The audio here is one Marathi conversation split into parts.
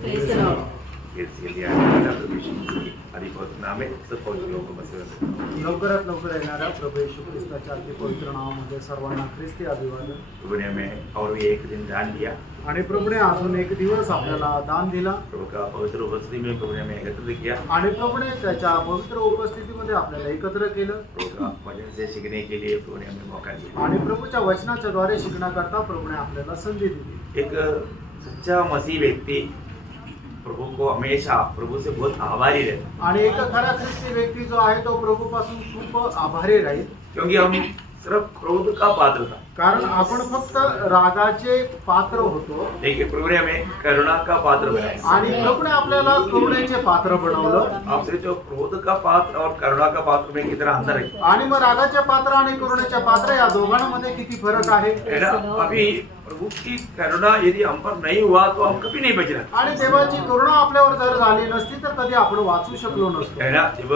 Praise the Lord. लवकरात लवकर येणाऱ्या प्रभू येशू ख्रिस्ताच्या अति पवित्र नावामध्ये सर्वांना ख्रिस्ती अभिवादन. प्रभु ने हमें और भी एक दिन दान दिया आणि प्रभूने अजून एक दिवस आपल्याला दान दिला. प्रभु का पवित्र उपस्थिति में प्रभु ने हमें एकत्रित किया. आणि प्रभूने त्याच्या पवित्र उपस्थितीमध्ये आपल्याला एकत्र केलं. प्रभु का वचन से सीखने के लिए प्रभु ने हमें मौका दिया. आणि प्रभूच्या वचनाच्या द्वारे शिकण्याकरता प्रभूने आपल्याला संधी दिली. एक सच्चा मसीह व्यक्ति प्रभु को हमेशा प्रभु से बहुत आभारी रहता. आणि एक खरा ख्रिस्ती व्यक्ती जो आहे तो प्रभूपासून खूप आभारी राहील. क्योंकि हम सिर्फ क्रोध का पात्र था, कारण आपण फक्त रागाचे पात्र होतो. लेकिन प्रभु ने हमें करुणा का पात्र बनाया. आणि प्रभूने आपल्याला करुणेचे पात्र बनवलं. आपसे जो क्रोध का पात्र और करुणा का पात्र में कितना अंतर है. आणि मग रागाचे पात्र आणि करुणेचे पात्र या दोघांमध्ये किती फरक आहे. अभी प्रभु की करुणा यदि हम पर नहीं हुआ तो हम कभी नहीं बच रहे. आणि देवाची करुणा आपल्यावर जर झाली नसती तर कधी आपण वाचू शकलो नसतो. है ना. जब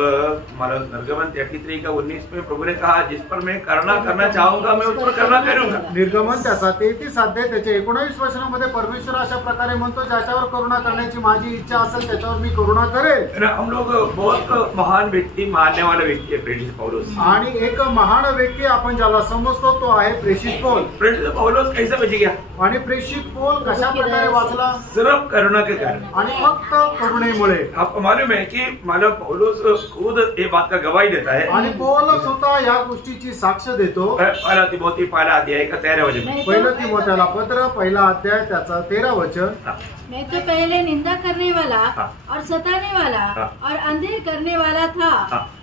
हमारा निर्गमन 33 का 19 में प्रभु ने कहा जिस पर मैं करुणा करना चाहूंगा मैं उस पर करुणा करूंगा. निर्गमन त्याचा 33 अध्याय त्याच्या 19 वचनामध्ये परमेश्वर अशा प्रकारे म्हणतो ज्याच्यावर करुणा करण्याची माझी इच्छा असेल त्याच्यावर मी करुणा करेल. हम लोग बहुत महान व्यक्ति मानने वाला व्यक्ति है प्रेषित पौलुस. आणि एक महान व्यक्ती आपण ज्याला समजतो तो आहे प्रेषित पौल. प्रेषित पौलुस कैसे बच गया. आणि प्रेषित पौल कशा प्रकारे वाचला. सिर्फ करुणा के कारण आणि फक्त करुणेमुळे. आपको मालूम है कि मानव पौलुस खुद ये बात का गवाही देता है. आणि पौल स्वतः या गोष्टीची साक्ष देतो. पहला तिमोथी पहला अध्याय का 13 वचन. पहिलं तिमोथेला पत्र पहिला अध्याय त्याचा 13 वचन. मैं तो पहले निंदा करने वाला और सताने वाला और अंधेर करने वाला था,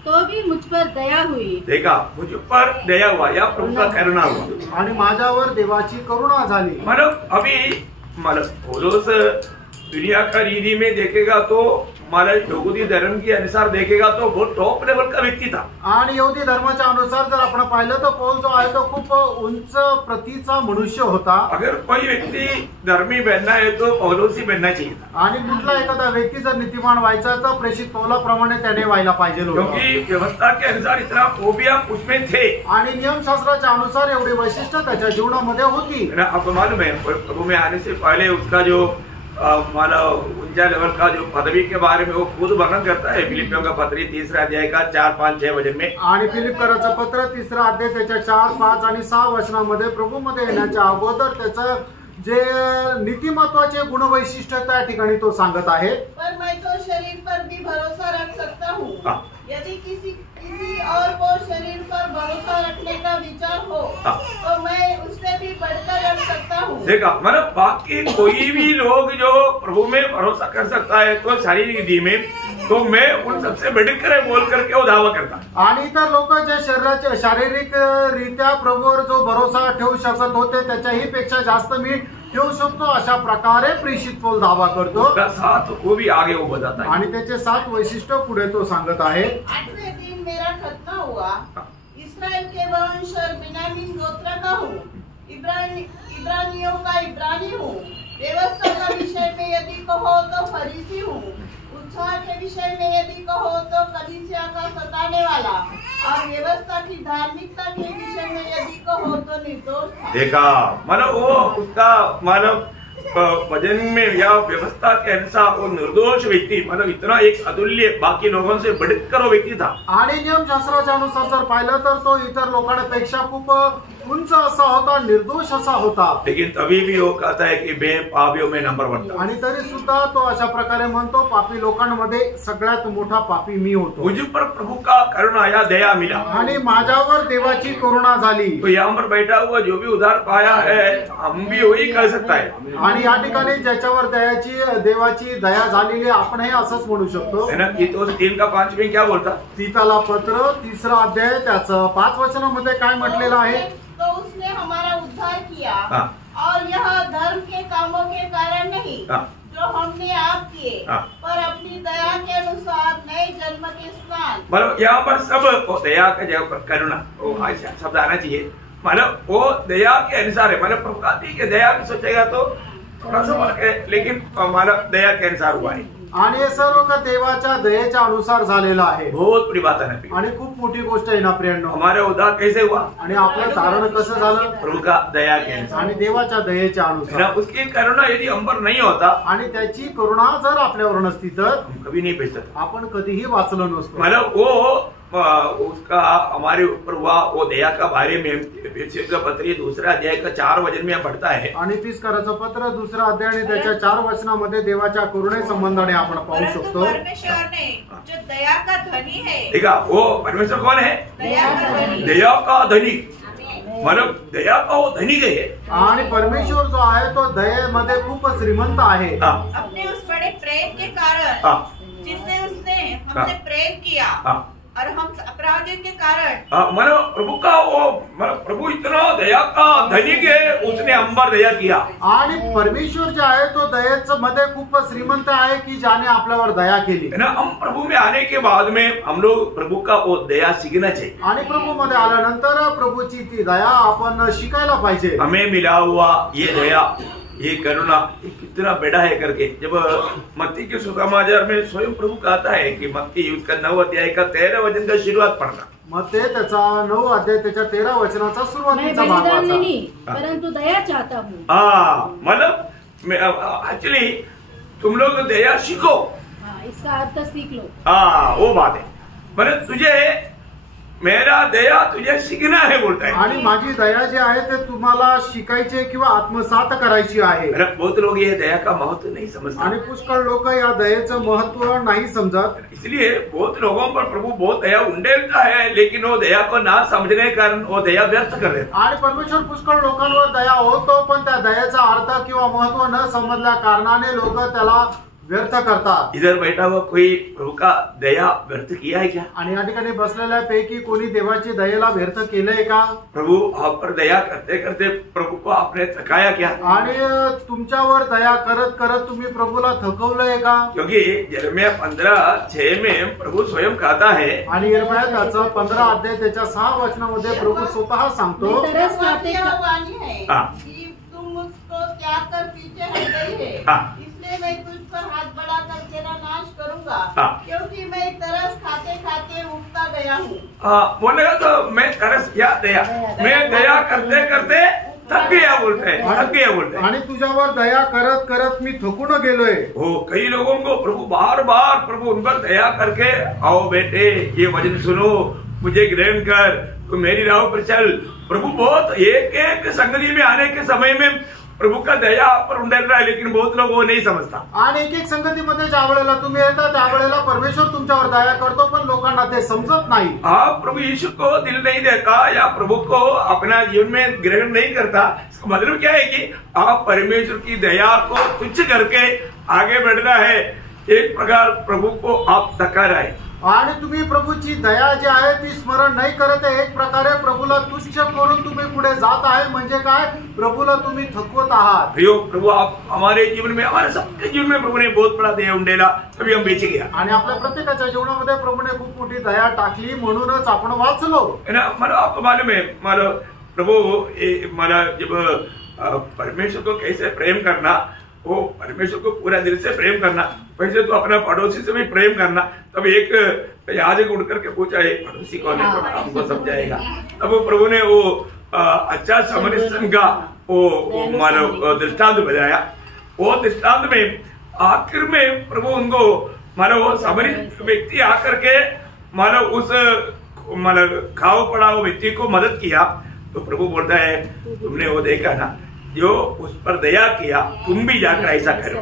तो भी मुझ पर दया हुई. देखा मुझ पर दया हुआ या प्रभु का करुणा हुआ. आणि माझ्यावर देवाची करुणा झाली. मतलब अभी मतलब पौलुस दुनिया का रीति में देखेगा तो मतलब यहूदी धर्म के अनुसार देखेगा तो बहुत टॉप लेवल का व्यक्ति था. आणि यहूदी धर्माच्या अनुसार जर आपण पाहिलं तर पौल जो आहे तो खूप उंच प्रतीचा मनुष्य होता. अगर कोई व्यक्ति धर्मी बनना है तो पौलुस ही बनना चाहिए था. आणि कुठला एखादा व्यक्ती जर नीतिमान व्हायचा तर प्रेषित पौलाप्रमाणे त्याने व्हायला पाहिजे. क्योंकि व्यवस्था के अनुसार इतना खूबियां उसमें थे. आणि नियमशास्त्राच्या अनुसार एवढी वैशिष्ट्य त्याच्या जीवनामध्ये होती. आपको मालूम है प्रभु में आने से पहले उसका जो मानव ऊंचा लेवल का जो पदवी के बारे में वो खुद वर्णन करता है. फिलिपियों का पत्र 3 अध्याय का 4, 5, 6 वचन में. आणि फिलिपकराचं पत्र 3 अध्याय त्याच्या 4, 5 आणि 6 वचनामध्ये प्रभूमध्ये येण्याच्या अगोदर त्याचं जे नीतिमत्वाचे गुणवैशिष्ट्य त्या ठिकाणी तो सांगत आहे. पर मैं तो शरीर पर भी भरोसा रख सकता हूँ. यदि किसी और को शरीर पर भरोसा रखने का विचार हो तो मैं उससे भी बढ़कर रख सकता हूँ. देखा मतलब बाकी कोई भी लोग जो प्रभु में भरोसा कर सकता है तो शारीरिक विधि में तो मैं उन सबसे बढ़कर बोल करके वो दावा करता. आणि इतर लोक जे शरीराच्या शारीरिक रित्या प्रभूवर जो भरोसा ठेवू शकत होते त्याच्याही पेक्षा जास्त मी ठेवू शकतो अशा प्रकारे प्रेषित पौल दावा करतो. साथ वो भी आगे वो बताता है. आणि त्याचे 7 वैशिष्ट्य पुढे तो सांगत आहे. 8वें दिन मेरा खतना हुआ. इस्राएल के वंश और बिन्यामीन गोत्र का हूँ. इब्रानियों का इब्रानी हूँ. व्यवस्था का विषय में यदि कहो तो फरीसी हूँ. उत्साह के विषय में यदि कहो तो कलीसिया का सताने वाला. और व्यवस्था की धार्मिकता के विषय में यदि कहो तो निर्दोष. देखा मतलब वो उसका मतलब वजन में या व्यवस्था के अनुसार वो निर्दोष व्यक्ति मतलब इतना एक अतुल्य बाकी लोगों से बढ़कर वो व्यक्ती था. आणि नियमशास्त्राच्या अनुसार जर पाहिलं तर तो इतर लोकांपेक्षा खूप उंच असा होता, निर्दोष असा होता. लेकिन तभी भी वो कहता है कि मैं पापियों में नंबर 1 था. आणि तरी सुद्धा तो अशा प्रकारे म्हणतो पापी लोकांमध्ये सगळ्यात मोठा पापी मी होतो. मुझ पर प्रभु का करुणा या दया मिला. आणि माझ्यावर देवाची करुणा झाली. तो यहाँ पर बैठा हुआ जो भी उधार पाया है हम भी वही कर सकता है. आणि या ठिकाणी ज्याच्यावर देवाची दया झालेली आपण हे असंच म्हणू शकतो. है ना. तो 3 का 5 में क्या बोलता. तीतला पत्र 3 अध्याय त्याचं 5 वचनामध्ये काय म्हटलेलं आहे. तो उसने हमारा उद्धार किया. और यह धर्म के कामों के कारण नहीं जो हमने आप किए पर अपनी दया के अनुसार नए जन्म के स्नान. मतलब यहाँ पर सब दया के जगह पर करुणा वो शब्द आना चाहिए. मतलब वो दया के अनुसार है. मतलब प्रभु की दया भी सोचेगा तो थोड़ा सा फर्क है लेकिन मतलब दया के अनुसार हुआ है. आणि हे सर्व का देवाच्या दयेच्या अनुसार झालेलं आहे। बहुत बड़ी बात है ना, आणि खूप मोठी गोष्ट आहे ना प्रियांनो। हमारे उद्धार कैसे हुआ? आणि आपलं तारण कसं झालं? प्रभु का दया के अनुसार आणि देवाच्या दयेच्या है अनुसार। ना। उसकी करुणा यदि हम पर नहीं होता, आणि त्याची करुणा जर आपल्यावर नसती तर हम कभी नहीं भेज सकते। आपण कधीही वाचलो नसतो। मतलब वो उसका हमारे ऊपर हुआ वो दया का बारे में एफेसियों का पत्र 2 अध्याय का 4 वचन में पढ़ता है। आणि 30 कराचं पत्र 2 अध्याय आणि त्याच्या 4 वचनामध्ये देवाच्या करुणे संबंधाने आपण पाहू शकतो। परमेश्वर ने जो दया का धनी है, देखा वो परमेश्वर कौन है? दया का धनी, दया का धनी, मतलब दया का वो धनी है। आणि परमेश्वर जो आहे तो दयेमध्ये खूप श्रीमंत आहे। अपने उस बड़े प्रेम के कारण जिससे उसने हमसे प्रेम किया और हम अपराधियों के कारण, मतलब प्रभु का वो मतलब प्रभु इतना दया का धनी के उसने हम पर दया किया। आणि परमेश्वर जो आहे तो दयेचं मध्ये खूप श्रीमंत आहे की ज्याने आपल्यावर दया केली है ना। हम प्रभु में आने के बाद में हम लोग प्रभु का वो दया सीखना चाहिए। आणि प्रभु मध्ये आल्यानंतर प्रभूची ती दया आपण शिकायला पाहिजे। हमें मिला हुआ ये दया, ये करुणा, ये कितना बड़ा है करके जब मत्ती के सुसमाचार में स्वयं प्रभु कहता है कि मत्ती उसका 9 अध्याय का 13 वचन का शुरुआत पढ़ना। मग ते त्याचा 9 अध्याय त्याच्या 13 वचनाचा सुरुवातीचा भाग बलिदान वाचा। नहीं परंतु दया चाहता हूँ। मतलब एक्चुअली तुम लोग दया सीखो। इसका अर्थ सीख लो। वो बात है। मतलब तुझे मेरा दया तुझे सीखना है बोलता है। आणि माझी दया जी आहे ते तुम्हाला शिकायची किंवा आत्मसात करायची आहे। बहुत लोग ये दया का महत्व नहीं समझते आणि पुष्कळ लोक या दयेचं महत्व नाही समजत। इसलिए बहुत लोगों पर प्रभु बहुत दया उंडेलता है, लेकिन वो दया को ना समझने के कारण वो दया व्यर्थ कर देता। आणि परमेश्वर पुष्कळ लोकांवर दया होतो पण त्या दयेचा अर्थ किंवा महत्व न समजल्या कारणाने लोक त्याला व्यर्थ करतात। इधर बैठा हुआ कोई प्रभु का दया व्यर्थ किया है क्या? आणि या ठिकाणी बसलेल्या पैकी कोणी देवाची दयेला व्यर्थ केलंय का? प्रभु आप पर दया करते करते प्रभु को आपने थकाया क्या? आणि तुमच्यावर दया करत करत तुम्ही प्रभूला थकवलंय का? क्योंकि यिर्मयाह 15:6 में प्रभु स्वयं कहता है, आणि यिर्मयाह त्याचं 15 अध्याय त्याच्या 6 वचनामध्ये प्रभु स्वतः सांगतो, तरस खाते वाणी है कि तुम मुझको त्याग कर पीछे हट गई है, इसलिए मैं तुझ पर हाथ बढ़ाकर तेरा नाश करूंगा, क्योंकि मैं तरस खाते खाते उबता गया हूँ। बोलेगा तो मैं तरस क्या दया, मैं दया करते करते थक गया बोलते हैं, थक गया बोलते हैं। आणि तुझ्यावर दया करत करत मी थकून गेलोय। हो, कई लोगों को प्रभु बार बार प्रभु उन पर दया करके, आओ बेटे ये वचन सुनो, मुझे ग्रहण कर, तू मेरी राह पर चल। प्रभु बहुत एक एक संगति में आने के समय में प्रभू का दया पर उंडेल रहा है, लेकिन बहुत लोग वो नहीं समजता। आणि एक एक संगतीमध्ये ज्या वेळेला तुम्ही येता त्यावेळेला परमेश्वर तुमच्यावर दया करतो पण लोकांना ते समजत नाही। आप प्रभु यीशु को दिल नहीं देता या प्रभु को अपना जीवन में ग्रहण नहीं करता, इसका मतलब क्या है कि आप परमेश्वर की दया को तुच्छ करके आगे बढ़ना है। एक प्रकार प्रभु को आप थका रहे हैं आणि तुम्ही प्रभूची दया जी आहे ती स्मरण नाही करत आहे। एक प्रकारे प्रभूला तुच्छ करून तुम्ही पुढे जात आहे, म्हणजे काय? प्रभूला तुम्ही थकवत आहात। प्रभु आप हमारे जीवन में, हमारे सबके जीवन में प्रभु ने बहुत बड़ा दया उंडेला, तभी हम बेचे गया। आणि आपल्या प्रत्येकाच्या जीवनामध्ये प्रभूने खूप मोठी दया टाकली, म्हणूनच आपण वाचलो। मला आपको मालूम है, मला प्रभु मला जब परमेश्वर को कैसे प्रेम करना, वो परमेश्वर को पूरा दिल से प्रेम करना, वैसे तो अपना पड़ोसी से भी प्रेम करना। तब एक याजक उठ करके पूछा, एक पड़ोसी कौन है, तो हमको समझाएगा। तब वो प्रभु ने वो अच्छा समरियन का वो मानो दृष्टांत बताया। वो दृष्टांत में आखिर में प्रभु उनको मानो वो समरियन व्यक्ति आकर के मानो उस मानो घाव पड़ा वो व्यक्ति को मदद किया, तो प्रभु बोलता है, तुमने वो देखा ना, जो उस पर दया किया, तुम भी जाकर ऐसा करो।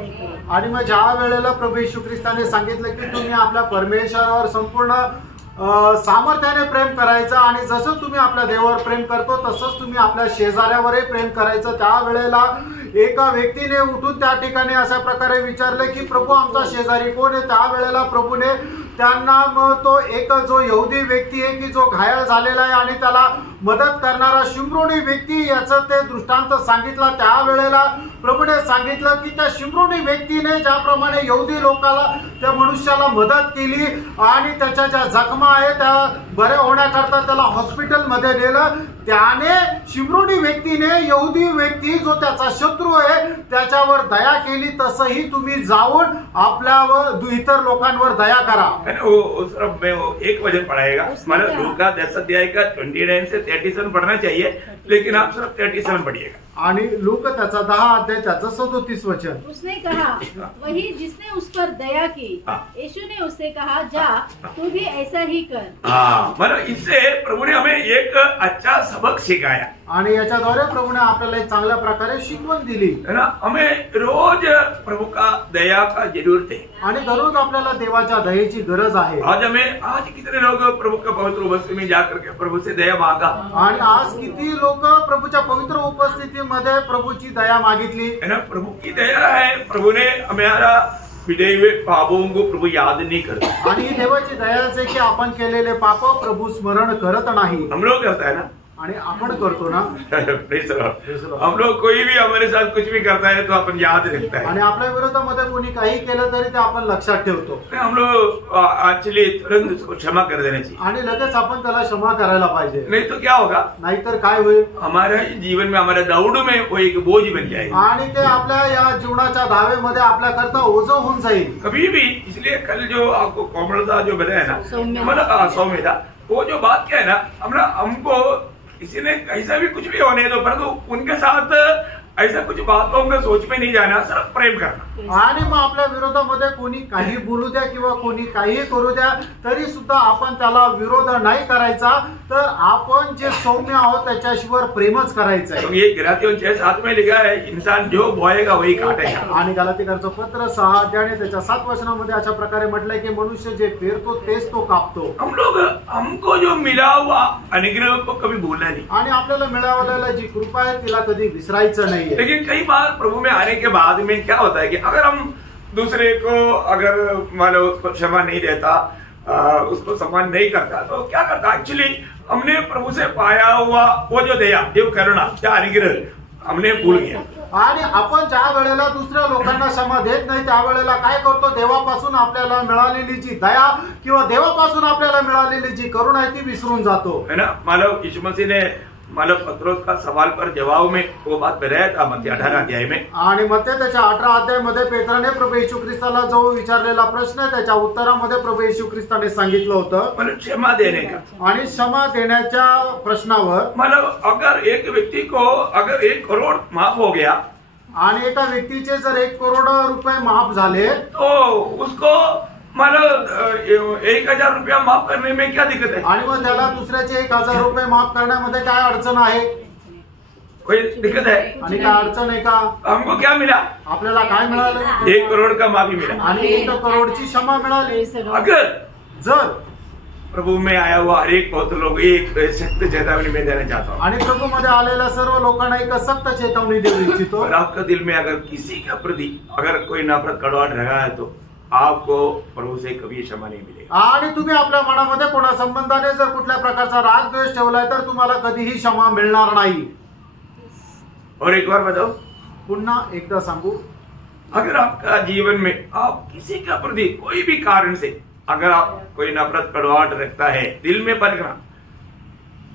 आणि मग ज्या वेळेला प्रभू येशू ख्रिस्ताने सांगितलं की तुम्ही आपल्या परमेश्वरावर संपूर्ण सामर्थ्याने प्रेम करायचं, आणि जसं तुम्ही आपल्या देवावर प्रेम करतो तसंच तुम्ही आपल्या शेजाऱ्यावरही प्रेम करायचं। त्या वेळेला एका व्यक्तीने उठून त्या ठिकाणी अशा प्रकारे विचारले की प्रभू आमचा शेजारी कोण आहे? त्या वेळेला प्रभूने त्यांना तो एक जो यहुदी व्यक्ती आहे की जो घायल झालेला आहे आणि त्याला मदत करणारा शिमरोनी व्यक्ती, याचं ते दृष्टांत सांगितला। त्या वेळेला प्रभूने सांगितलं की त्या शिमरोनी व्यक्तीने ज्याप्रमाणे यहुदी लोकाला त्या मनुष्याला मदत केली आणि त्याच्या ज्या जखमा आहेत त्या बऱ्या होण्याकरता त्याला हॉस्पिटलमध्ये नेलं, त्याने शिमरोनी व्यक्तीने यहुदी व्यक्ती जो त्याचा शत्रू आहे त्याच्यावर दया केली, तसंही तुम्ही जाऊन आपल्यावर इतर लोकांवर दया करा। सिर्फ मैं वो एक वचन पढ़ाएगा, मतलब लूका 10 अध्याय का 29 से 37 पढ़ना चाहिए, लेकिन आप सिर्फ 37 पढ़िएगा। आणि लूका त्याचा 10 अध्याय त्याचं 37 वचन। उसने कहा, वही जिसने उस पर दया की, यीशु ने उससे कहा, जा तू भी ऐसा ही कर। मतलब इससे प्रभु ने हमें एक अच्छा सबक सिखाया आणि याच्याद्वारे प्रभूने आपल्याला एक चांगल्या प्रकारे शिकवण दिली है ना। हमें रोज प्रभु का दया का जरूरत है आणि दररोज आपल्याला देवाच्या दयेची गरज आहे। आज कितने लोग प्रभु का पवित्र उपस्थिति में जाकर के प्रभु से दया मांगा, आणि आज किती लोक प्रभूच्या पवित्र उपस्थितीमध्ये प्रभूची दया मागितली है ना। प्रभु की दया है, प्रभु ने हमारा बिड़े हुए पापों को प्रभु याद नहीं करता। आणि देवाची दयाच आहे की आपण केलेले पाप प्रभू स्मरण करत नाही। हम लोग करता है ना, आणि आपण करतो ना। हम लोग कोई भी हमारे साथ कुछ भी करता है तो अपन याद रखता है, आणि आपल्या विरोधामध्ये कोणी काही केलं तरी ते आपण लक्षात ठेवतो। हम लोग एक्चुअली तुरंत उसको क्षमा कर देना चाहिए, आणि लगेच आपण त्याला क्षमा करायला पाहिजे, नहीं तो क्या होगा, नाहीतर काय होईल, हमारे जीवन में हमारे दौड़ में वो एक बोझ बन जाएगा आणि ते आपल्या या जीवनाच्या धावेमध्ये आपल्याकरता ओझं होऊन जाईल कभी भी। इसलिए कल जो आपको कोमलता जो बताया ना, मतलब सौम्यता, वो जो बात क्या है ना, हमको किसी ने कैसा भी कुछ भी होने दो, परंतु उनके साथ ऐसा कुछ बातों में सोच में नहीं जाना, सिर्फ प्रेम करना। आणि मग आपल्या विरोधामध्ये कोणी काही बोलू द्या किंवा कोणी काही करू द्या तरी सुद्धा आपण त्याला विरोध नाही करायचा, तर आपण जे सौम्य आहोत त्याच्याशिवाय प्रेमच करायचं आहे। ये गलातियों 6:7 में लिखा है, इंसान जो बोएगा वही काटेगा। आणि गलातीकरचं पत्र 6 अध्याय त्याच्या 7 वचनामध्ये अशा प्रकारे म्हटलंय की मनुष्य जे पेरतो तेच तो कापतो। हमको जो मिला हुआ अनुग्रह को कभी भूलना नहीं, आणि आपल्याला मिळालेला जी कृपा आहे तिला कधी विसरायचं नाही। लेकिन कई बार प्रभु में आने के बाद में क्या होता है कि अगर हम दूसरे को अगर मान लो उसको क्षमा नहीं देता, उसको सम्मान नहीं करता, तो क्या करता, एक्चुअली हमने प्रभु से पाया हुआ वो जो दया, देव करुणा, क्या अनुग्रह हमने भूल गया। आणि आपण ज्या वेळेला दुसऱ्या लोकांना क्षमा देत नाही त्यावेळेला काय करतो, देवापासून आपल्याला मिळालेली जी दया किंवा देवापासून आपल्याला मिळालेली जी करुणा आहे ती विसरून जातो, है ना। मानव यीशु मसीह ने मानव पत्रोस का सवाल पर जवाब में वो बात बताया था मत्ती 18 अध्याय में, आणि मत्ती त्याच्या 18 अध्यायामध्ये पेत्राने प्रभू येशू ख्रिस्ताला जो विचारलेला प्रश्न आहे त्याच्या उत्तरामध्ये प्रभू येशू ख्रिस्ताने सांगितलं होतं, मतलब क्षमा देने का। आणि क्षमा देण्याच्या प्रश्नावर, मतलब अगर एक व्यक्ति को अगर 1 करोड़ माफ हो गया, आणि एका व्यक्तीचे जर 1 करोड रुपये माफ झाले तो उसको मतलब 1000 रुपया माफ करने में क्या दिक्कत है, आणि मग त्याला दुसऱ्याचे 1000 रुपये माफ करण्यामध्ये काय अडचण आहे, कोई दिक्कत है, आणि काय अडचण आहे का? हमको क्या मिला, आपल्याला काय मिळालं, 1 करोड़ का माफी मिला, आणि 1 करोडची क्षमा मिळाली। अगर जर प्रभु में आया हुआ हर एक बहुत लोग एक सख्त चेतावनी में देना चाहता हूँ, आणि प्रभू मध्ये आलेल्या सर्व लोकांना एक सक्त चेतावनी देऊ इच्छितो, और आपका दिल में अगर किसी के प्रति अगर कोई नफरत कड़वाहट रहा है तो आपको प्रभु से कभी क्षमा नहीं मिलेगा। आणि तुम्ही आपल्या मनामध्ये कोणा संबंधाने जर कुठल्या प्रकारचा राग द्वेष ठेवलाय तर तुम्हाला कधीही क्षमा मिळणार नाही। और एक बार बताओ, पुन्हा एकदा सांगू, अगर आपका जीवन में आप किसी के प्रति कोई भी कारण से अगर आप कोई नफरत कड़वाहट रखता है, दिल में परखना,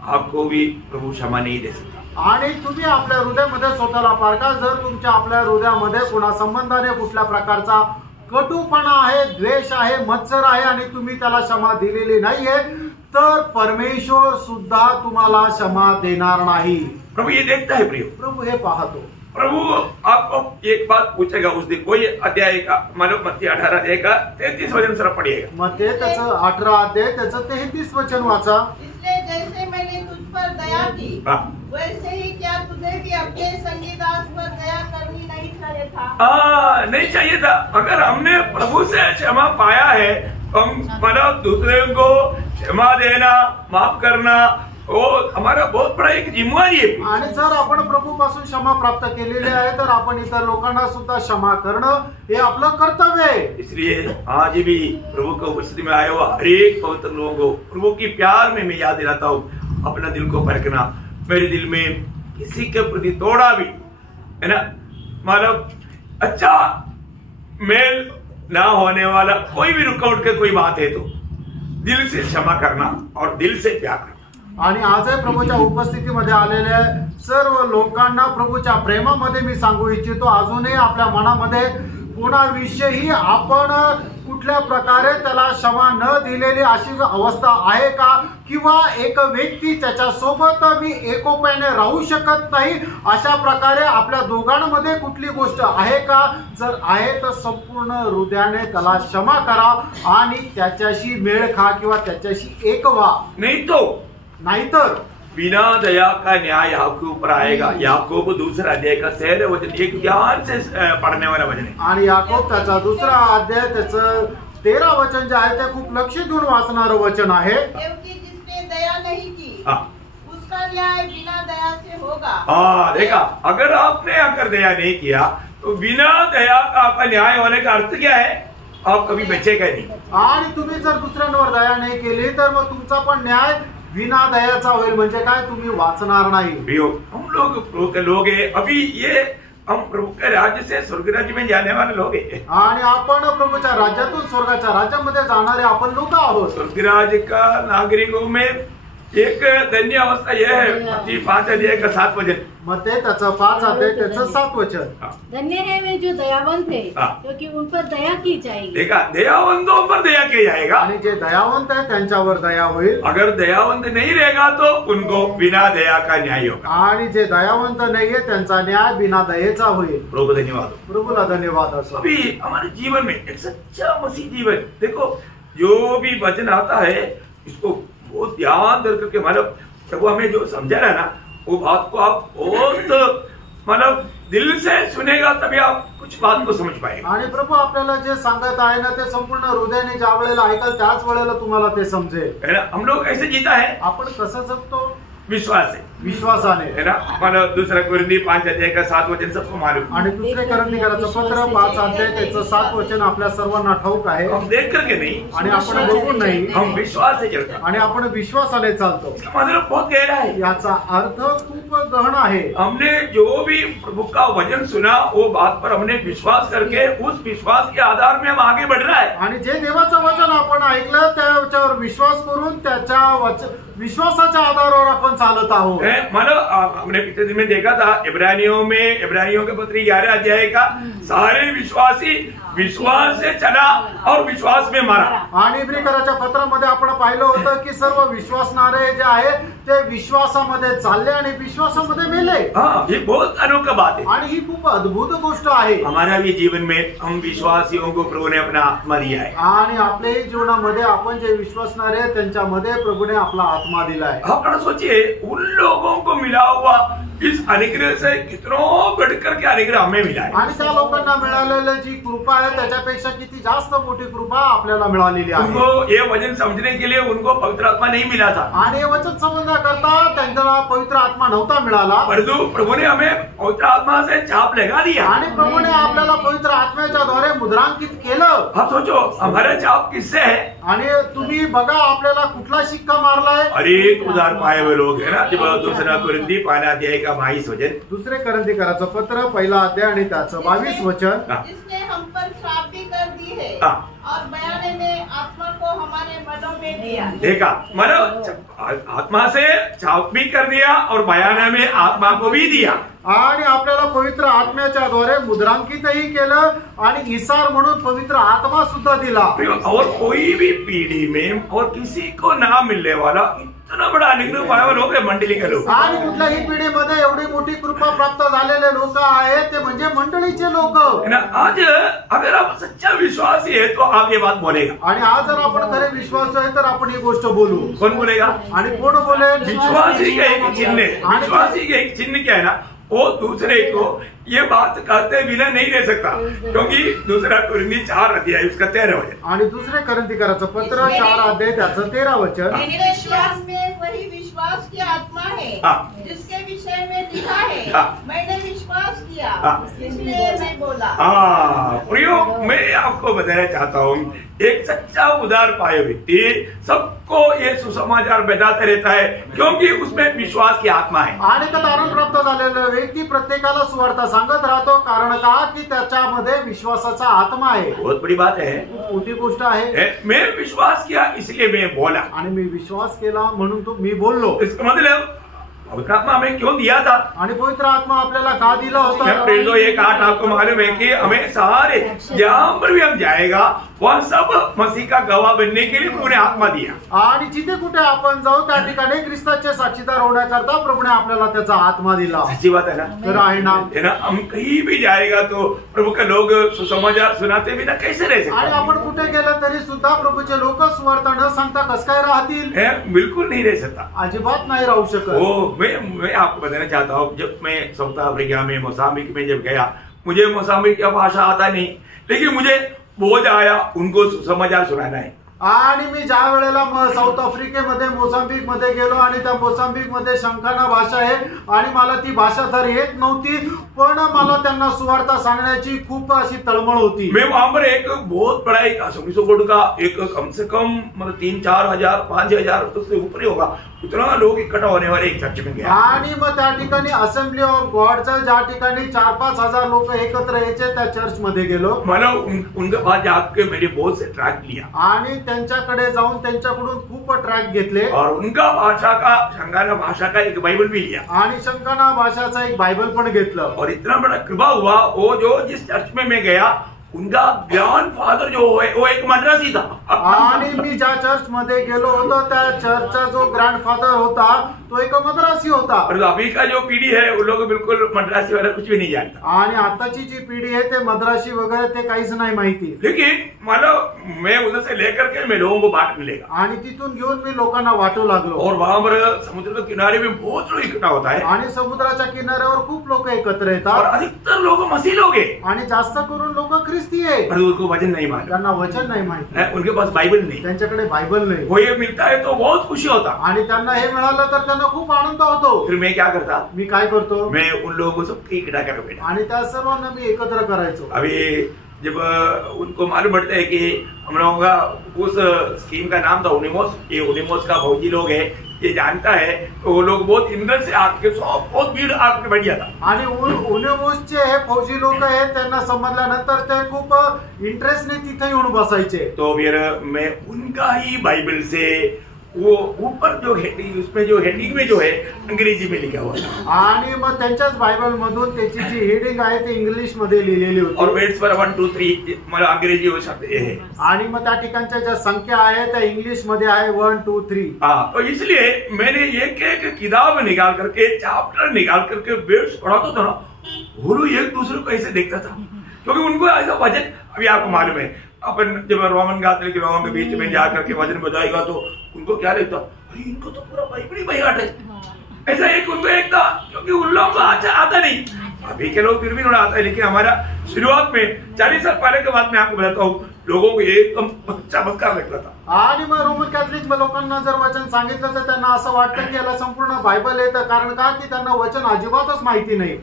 आपको भी प्रभु क्षमा नहीं दे सकता। आणि तुम्ही आपल्या हृदयामध्ये स्वतःला पारखा, जर तुमच्या आपल्या हृदयामध्ये कोणा संबंधाने कुठल्या प्रकारचा कटुपणा आहे, द्वेष आहे, मत्सर आहे आणि तुम्ही त्याला क्षमा दिलेली नाहीये, तर परमेश्वर सुद्धा तुम्हाला क्षमा देणार नाही। प्रभु ये देखता है प्रिय, प्रभू हे पाहतो। प्रभु आपको एक बात पूछेगा उस दिन, कोई अध्याय का मतलब मत्ती 18 अध्याय का 33 वचन सिर्फ पढ़िएगा। मत्ती त्याचं 18 अध्याय त्याचं 33 वचन वाचा। इसलिए जैसे मैंने तुझ पर दया की, वैसे ही क्या तुझे भी अपने संगीदास पर दया करनी नहीं चाहिए था? नहीं चाहिए था। अगर हमने प्रभु से क्षमा पाया है, हम मतलब दूसरे को क्षमा देना, माफ करना, वो हमारा बहुत बड़ा एक जिम्मेवारी है। आणि जर आपण प्रभू पासून क्षमा प्राप्त केलेली आहे तर आपण इतर लोकांना सुद्धा क्षमा करणं हे आपलं कर्तव्य आहे। इसलिए आज भी प्रभु की उपस्थिति में आए हुआ हर एक पवित्र लोगों को प्रभु की प्यार में मैं याद दिलाता हूँ, अपना दिल को परखना। मेरे दिल में किसी के प्रति थोड़ा भी है ना मतलब अच्छा मेल ना होने वाला कोई भी रुकावट के कोई बात है तो दिल से क्षमा करना और दिल से प्यार करना। आणि आजही प्रभूच्या उपस्थितीमध्ये आलेल्या सर्व लोकांना प्रभूच्या प्रेमामध्ये मी सांगू इच्छितो, अजूनही आपल्या मनामध्ये कोणाविषयी आपण कुठल्या प्रकारे त्याला क्षमा न दिलेली अशी अवस्था आहे का, किंवा एक व्यक्ती त्याच्यासोबत मी एकोप्याने राहू शकत नाही अशा प्रकारे आपल्या दोघांमध्ये कुठली गोष्ट आहे का? जर आहे तर संपूर्ण हृदयाने त्याला क्षमा करा आणि त्याच्याशी मेळ खा किंवा त्याच्याशी एक व्हा. नाहीतर बिना दया का न्याय आपके ऊपर आएगा. याकूब दूसरा अध्याय का 13 वचन एक ध्यान से पढ़ने वाला वचन है. आणि याकूब त्याचा दुसरा अध्याय त्याचं 13 वचन जे आहे ते खूप लक्ष देऊन वाचणारं वचन आहे. क्योंकि जिसने दया नहीं की उसका न्याय बिना दया से होगा. हाँ, देखा, अगर आपने अगर दया नहीं किया तो बिना दया का आपका न्याय होने का अर्थ क्या है? आप कभी बचेगा नहीं. आणि तुम्ही जर दुसऱ्यांवर दया नाही केली तर मग तुमचा पण न्याय बिना दयाचा होईल. म्हणजे काय? तुम्ही वाचणार नाही. हम लोग प्रभु के लोग हैं. अभी ये हम प्रभु के राज्य से स्वर्ग राज्य में जाने वाले लोग हैं. आणि आपण प्रभूच्या राज्यातून स्वर्गाच्या राज्यामध्ये जाणारे आपण लोक आहोत. स्वर्ग राज्य का नागरिकों में एक धन्य अवस्था यह है. मत्ती 5 अध्याय का 7 वचन. मत्ती त्याचं 5 अध्याय त्याचं 7 वचन. धन्य है वे जो दयावंत है, क्योंकि उन पर दया की जाएगी. देखा, दयावंतों पर दया किया जाएगा. आणि जे दयावंत आहे त्यांच्यावर दया होईल. अगर दयावंत नहीं रहेगा तो उनको बिना दया का न्याय होगा. आणि जे दयावंत नाहीये त्यांचा न्याय बिना दयेचा होईल. प्रभु धन्यवाद. प्रभूला धन्यवाद असो. अभी हमारे जीवन में एक सच्चा मसीह जीवन, देखो जो भी वचन आता है इसको बहुत ध्यान दे करके, मतलब प्रभु हमें जो समझा रहा है ना वो बात को आप बहुत मतलब दिल से सुनेगा तभी आप कुछ बात को समझ पाएगा. आणि प्रभू आपल्याला जे सांगत आहे ना ते संपूर्ण हृदयाने ज्या वेळेला ऐकाल त्याच वेळेला तुम्हाला ते समजेल. है ना. हम लोग ऐसे जीता है, आपण कसं जगतो? विश्वास है. विश्वासाने, है ना. मला दुसरा कोरिंथी 5 अध्याय का 7 वचन सबको मालूम. आणि दुसरे कोरिंथीकराचं पत्र 5 अध्याय त्याचं 7 वचन आपल्या सर्वांना ठाऊक आहे. हम देख करके नहीं, आणि आपण बघून नाही, हम विश्वास से चलते. आणि आपण विश्वासाने चालतो. मतलब बहुत गहरा है. याचा अर्थ खूप गहन आहे. हमने जो भी प्रभु का वचन सुना वो बात पर हमने विश्वास करके उस विश्वास के आधार में हम आगे बढ़ रहा है. आणि जे देवाचं वचन आपण ऐकलं त्याच्यावर विश्वास करून त्याच्या विश्वासाच्या आधारावर आपण चालत आहोत. मतलब हमने पिछले दिन में देखा था इब्रानियों के पत्र 11 अध्याय का सारे विश्वासी विश्वास से चला और विश्वास में मारा. आणि इब्रिकराच्या पत्रामध्ये आपण पाहिलं होतं की सर्व विश्वासणारे जे आहे ते विश्वासामध्ये चालले आणि विश्वासामध्ये मेले. हाँ, ये बहुत अनोखा बात है. आणि ही खूप अद्भुत गोष्ट आहे. हमारा भी जीवन में हम विश्वासियों को प्रभु ने अपना आत्मा दिया है. आणि आपल्याही जीवनामध्ये आपण जे विश्वासणारे त्यांच्यामध्ये प्रभूने आपला आत्मा दिला आहे. आप सोचिए उन लोगों को मिला हुआ इस अनुग्रह से कितना बढ़कर के अनुग्रह हमें मिला है. आणि त्या लोकांना मिळालेली जी कृपा आहे त्याच्यापेक्षा किती जास्त मोठी कृपा आपल्याला मिळालेली आहे. उनको ये वचन समझने के लिए उनको पवित्र आत्मा नहीं मिला था. आणि हे वचन समजण्याकरता त्यांना पवित्र आत्मा नव्हता मिळाला. परंतु प्रभु ने हमें पवित्र आत्मा से छाप लगा दिया. आणि प्रभूने आपल्याला पवित्र आत्म्याच्या द्वारे मुद्रांकित केलं. आप सोचो हमारा छाप किससे है? आणि तुम्ही बघा आपल्याला कुठला शिक्का मारलाय. अनेक उधार पाए हुए लोग है ना. जब दूसरा कोरिंथी 5 अध्याय का 22 वचन. दुसरे कोरिंथीकराचं पत्र 1 अध्याय आणि त्याचं 22 वचन. जिसने हम पर छाप भी कर दी है और बयाने में आत्मा को हमारे मनों में दिया. देखा, मतलब आत्मा से छाप भी कर दिया और बयाना में आत्मा को भी दिया. आणि आपल्याला पवित्र आत्म्याच्या द्वारे मुद्रांकितही केलं आणि इसार म्हणून पवित्र आत्मा सुद्धा दिला. और कोई भी पीढ़ी में और किसी को ना मिलने वाला इतना बड़ा अनुग्रह पाया हुआ लोग है मंडली के लोग. आणि कुठल्याही पिढीमध्ये एवढी मोठी कृपा प्राप्त झालेले लोक आहेत ते म्हणजे मंडळीचे लोक. आज अगर आप सच्चा विश्वासी है तो आप ये बात बोलेगा. आणि आज जर आपण खरे विश्वास आहे तर आपण ही गोष्ट बोलू. कौन बोलेगा? आणि कोण बोलेल? विश्वासी का एक चिन्ह है. विश्वासी का एक चिन्ह क्या है ना, वो दूसरे को ये बात कहते बिना नहीं रह सकता. क्योंकि दूसरा कोरिंथी 4 अध्याय उसका 13 वचन. आणि दुसरे कोरिंथीकराचं पत्र 4 अध्याय त्याचं 13 वचन. मेरे विश्वास में वही विश्वास की आत्मा है जिसके विषय में लिखा है मैंने विश्वास किया इसलिए मैं बोला. प्रियो, मैं मैं आपको बताना चाहता हूँ, एक सच्चा उदार पाए व्यक्ति सबको ये सुसमाचार बताता रहता है, क्योंकि उसमें विश्वास की आत्मा है। आणि तारण प्राप्त झालेला व्यक्ती प्रत्येकाला सुवार्ता सांगत राहतो, कारण का की त्याच्यामध्ये विश्वासाचा आत्मा आहे। बहुत बड़ी बात है, मोठी गोष्ट आहे। मैं विश्वास किया इसलिए मैं बोला, आणि मी विश्वास केला म्हणून तो मी बोललो। इसका मतलब पवित्र आत्मा हमें क्यों दिया था? आणि पवित्र आत्मा आपल्याला का दिला होता? प्रेरितों 1:8 आपको मालूम है कि हमें सारे जहां पर भी हम जाएगा वह सब मसीह का गवाह बनने के लिए प्रभु ने आत्मा दिया। आणि जिथे कुठे आपण जाऊ त्या ठिकाणी ख्रिस्ताचे साक्षीदार होण्याकरता प्रभूने आपल्याला त्याचा आत्मा दिला। सच्ची बात है ना? तर आहे ना? है ना? हम कहीं भी जाएगा तो प्रभु के लोग सुसमाचार सुनाते बिना कैसे रह सकते? आणि आपण कुठे गेलं तरी सुद्धा प्रभूचे लोक सुवार्ता न सांगता कस काय राहतील? बिल्कुल नहीं रह सकता, अजिबात नाही राहू शकत। मैं आपको बताना चाहता हूँ, जब मैं साउथ अफ्रीका में मोजाम्बिक में जब गया, मुझे मोजाम्बिक की भाषा आता नहीं, लेकिन मुझे बोझ आया उनको सुसमाचार सुनाना है। आणि मी ज्या वेळेला साऊथ आफ्रिकेमध्ये मोझाम्बिक मध्ये गेलो आणि त्या मोझाम्बिक मध्ये शंकाना भाषा आहे आणि मला ती भाषा तर येत नव्हती, पण मला त्यांना सुवार्ता सांगण्याची खूप अशी तळमळ होती। मैं वहां पर एक बहुत बड़ा एक असम्बली कोड का एक कम से कम मतलब 3-4 हजार 5,000 तो उससे ऊपर ही होगा, उतना लोग इकट्ठा होने वाले एक चर्च में गया। आणि मग त्या ठिकाणी असेंब्ली ऑफ गॉडच्या ज्या ठिकाणी 4-5 हजार लोक एकत्र यायचे त्या चर्च मध्ये गेलो। मला उनके पास जाकर मैंने बहुत से ट्रैक लिया आणि त्यांच्याकडे जाऊन त्यांच्याकडून खूप ट्रॅक घेतले और उनका भाषा का शंकाना भाषा का एक बाइबल भी लिया आणि शंकाना भाषाचा एक बाइबल पण घेतलं। और इतना बड़ा कृपा हुआ, वो जो जिस चर्च में मैं गया उनका ग्रैंड फादर जो है वो एक मद्रासी था। आणि मी ज्या चर्च मध्ये गेलो होतो त्या चर्चचा जो ग्रँडफादर होता तो एक मद्रासी होता। और अभी का जो पीढ़ी है वो लोग बिल्कुल मद्रासी वाला कुछ भी नहीं जानता, आणि आताची जी पिढी आहे ते मद्रासी वगैरे ते काहीच नाही माहिती। लेकिन मतलब मैं उधर से लेकर के मैं लोगों को बांट मिलेगा आणि तिथून घेऊन मी लोकांना वाटू लागलो। और वहां पर समुद्र के किनारे में बहुत लोग इकट्ठा होता है आणि समुद्राच्या किनाऱ्यावर खूप लोक एकत्र और येतात अधिकतर लोग मसीह लोग हैं आणि जास्त करून लोक ख्रिस्ती आहे, पर उनको वचन नहीं मालूम, त्यांना वचन नाही माहिती, उनके पास बाइबल नहीं, त्यांच्याकडे बायबल नाही। वो ये मिलता है तो बहुत खुशी होता, आणि त्यांना हे मिळालं तर त्यांना खूप आनंद होतो। फिर मैं क्या करता, मी काय करतो, मैं उन लोगों को सबको इकट्ठा कर बैठा। आणि त्या सर्वांना मी एकत्र करायचो। अभी जब उनको मालूम पड़ता है कि हम लोगों का उस स्कीम का नाम था उनिमोस, ये उनिमोस का फौजी लोग है ये जानता है, तो वो लोग बहुत इंद्र से आके बहुत भीड़ आके बैठ जाता। आणि उनिमोसचे हे फौजी लोक आहेत त्यांना समजल्यानंतर ते खूप इंटरेस्टने तिथे येऊन बसायचे। तो फिर मैं उनका ही बाइबल से वो ऊपर जो हेडिंग उसमें जो हेडिंग में जो है अंग्रेजी में लिखा हुआ था आणि मग त्यांच्याच बायबल मधून त्याची जी हेडिंग आहे ते इंग्लिश मध्ये लिहिलेली होती और वर्ड्स पर 1 2 3 मला अंग्रेजी वो शब्द है आणि मग त्या ठिकाणच्या ज्या संख्या आहे त्या इंग्लिश मध्ये आहे 1 2 3। हाँ, तो इसलिए मैंने एक एक किताब निकाल करके चैप्टर निकाल करके वर्ड्स पढ़ाता था ना, वो लोग एक दूसरे को ऐसे देखता था, क्योंकि उनको ऐसा वचन अभी आपको मालूम है अपन जब रोमन कैथोलिक लोगों के बीच में जाकर के वचन बताएगा तो उनको क्या लगता, अरे इनको तो पूरा बाइबल ही बयाट है, ऐसा एक उनको एक था, क्योंकि उन लोगों को अच्छा आता नहीं। अभी के लोग फिर भी थोड़ा आता है, लेकिन हमारा शुरुआत में 40 साल पहले के बाद मैं आपको बताता हूँ लोगों को एकदम चमत्कार लगता था। आणि मग रोमन कॅथलिक लोकांना जर वचन सांगितलं तर त्यांना असं वाटतं की याला संपूर्ण बायबल येतं, कारण का की त्यांना वचन अजिबातच माहिती नाही।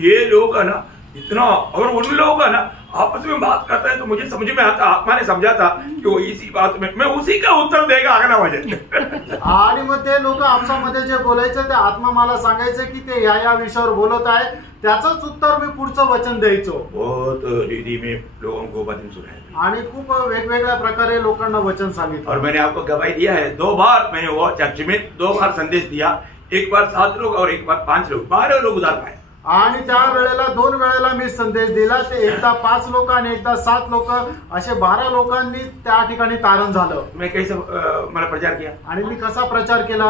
ये लोग है ना इतना, और उन लोगों का ना आपस में बात करता है तो मुझे समझ में आता, आत्मा ने समझा था कि वो इसी बात में मैं उसी का उत्तर देगा अगला वचन। आणि मग ते लोक आपसामध्ये जे बोलायचं ते आत्मा मला सांगायचं की ते या विषयावर बोलत आहे, त्याचंच उत्तर मी पुढचं वचन द्यायचो। बहुत रीति में लोगों को वचन सुनाया आणि खूप वेगवेगळ्या प्रकारे लोकांना वचन सांगितलं। और मैंने आपको गवाही दिया है, 2 बार मैंने वो चर्च में 2 बार संदेश दिया, एक बार 7 लोग और एक बार 5 लोग, 12 लोग उधार पाए। आणि त्या वेळेला 2 वेळेला मी संदेश दिला, ते एकदा 5 लोक आणि एकदा 7 लोक असे 12 लोकांनी त्या ठिकाणी तारण झालं। मैं कैसे मला प्रचार किया आणि मी कसा प्रचार केला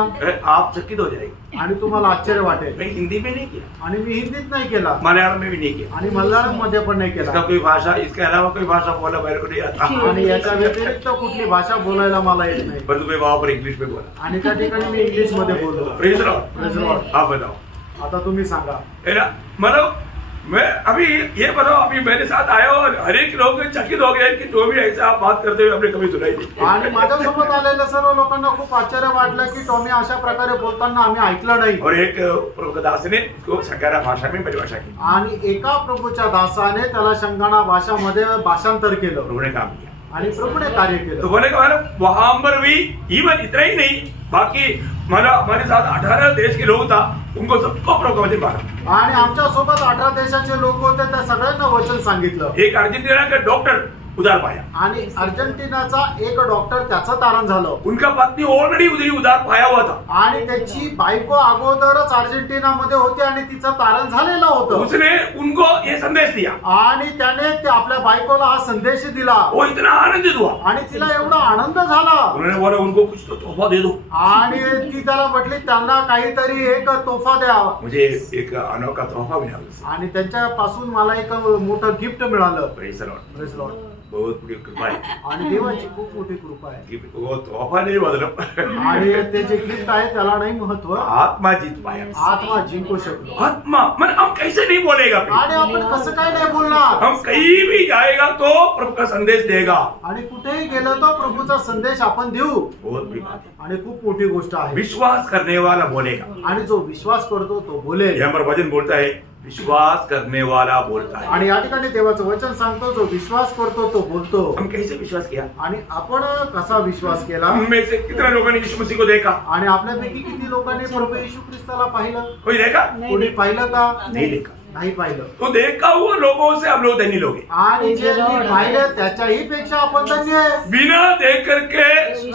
आप चकित हो जाएंगे आणि तुम्हाला आश्चर्य वाटेल। मैं हिंदी में नहीं किया आणि मी हिंदीत नाही केला, मलयालम में भी नहीं किया आणि मल्याळम मध्ये पण नाही केला। इसका कोई भाषा, इसके अलावा कोई भाषा बोला मेरे को नहीं आता, आणि याच्या व्यतिरिक्त कुठली भाषा बोलायला मला येत नाही, पर तुम्हें वहां पर इंग्लिश में बोला आणि त्या ठिकाणी मी इंग्लिश मध्ये बोललो। Praise Lord. Praise Lord. आप बताओ, आता तुम्ही सांगा। है ना, मतलब मैं अभी ये बताओ, अभी मेरे साथ आया और हर एक लोग चकित हो गए कि जो भी ऐसा आप बात करते हुए हमने कभी सुनाई नहीं. आणि माझ्यासोबत आलेल्या सर्व लोकांना खूप आश्चर्य वाटलं की टॉमी अशा प्रकारे बोलताना आम्ही ऐकलं नाही. और एक प्रभु दास ने उसको संगारा भाषा में परिभाषा की आणि एका प्रभूच्या दासाने त्याला शंगाणा भाषामध्ये भाषांतर केलं प्रभु ने काम किया आणि प्रभूने कार्य तो केलं. बोले का वहां पर भी इवन इतना ही नहीं, बाकी हमारे साथ 18 देश के लोग था, उनको सबको प्रभु का वचन मारा. आणि आमच्या सोबत 18 देशाचे लोक होते, त्या सगळ्यांना वचन सांगितलं. एक अर्जेंटीना का डॉक्टर उधार पाया, आणि अर्जेंटिनाचा एक डॉक्टर त्याचं तारण झालं. उनका पत्नी ऑलरेडी उधार पाया हुआ था, आणि त्याची बायको अगोदरच अर्जेंटिनामध्ये होती आणि तिचं तारण झालेलं होतं. उसने उनको ये संदेश दिया आणि त्याने आपल्या बायकोला हा संदेश दिला. वो इतना आनंदित हुआ, आणि तिला एवढा आनंद झाला. उन्होंने बोला उनको कुछ तो तोहफा दे दो. आणि ती त्याला म्हटली त्यांना काहीतरी एक तोफा द्या. मुझे एक अनोखा तोहफा मिला आणि त्यांच्यापासून मला एक मोठं गिफ्ट मिळालं. Praise the Lord. Praise Lord. बहुत बड़ी कृपा है, आणि देवाची खूप मोठी कृपा आहे. वो तोहफा नहीं मतलब, आणि ते जे गिफ्ट आहे त्याला नाही महत्व, आत्मा जीत पाया. आत्मा जिंकू शकतो. आत्मा मन हम कैसे नहीं बोलेगा, आणि आपण कसं काय नाही बोलणार. हम कहीं भी जाएगा तो प्रभु का संदेश देगा. आणि कुठेही गेलो तो प्रभूचा संदेश आपण देऊ. बहुत बड़ी बात है. आणि खूप मोठी गोष्ट आहे. विश्वास करने वाला बोलेगा, आणि जो विश्वास करतो तो बोलेल. यहाँ पर वचन बोलता है विश्वास करने वाला बोलता है. आणि या ठिकाणी देवाचं वचन सांगतो जो विश्वास करतो तो बोलतो. हम कैसे विश्वास किया, आणि आपण कसा विश्वास केला. हम में से कितने लोगों ने यीशु मसीह को देखा, आणि आपल्यापैकी किती लोकांनी प्रभू येशू ख्रिस्ताला पाहिलं. कोई देखा कोणी पाहिलं का. नहीं देखा. नाही पाहिलं. तो देखा हुआ लोगों से हम लोग धन्य लोग हैं. आणि जे पाहिलं त्याच्याही पेक्षा आपण धन्य आहे. बिना देख करके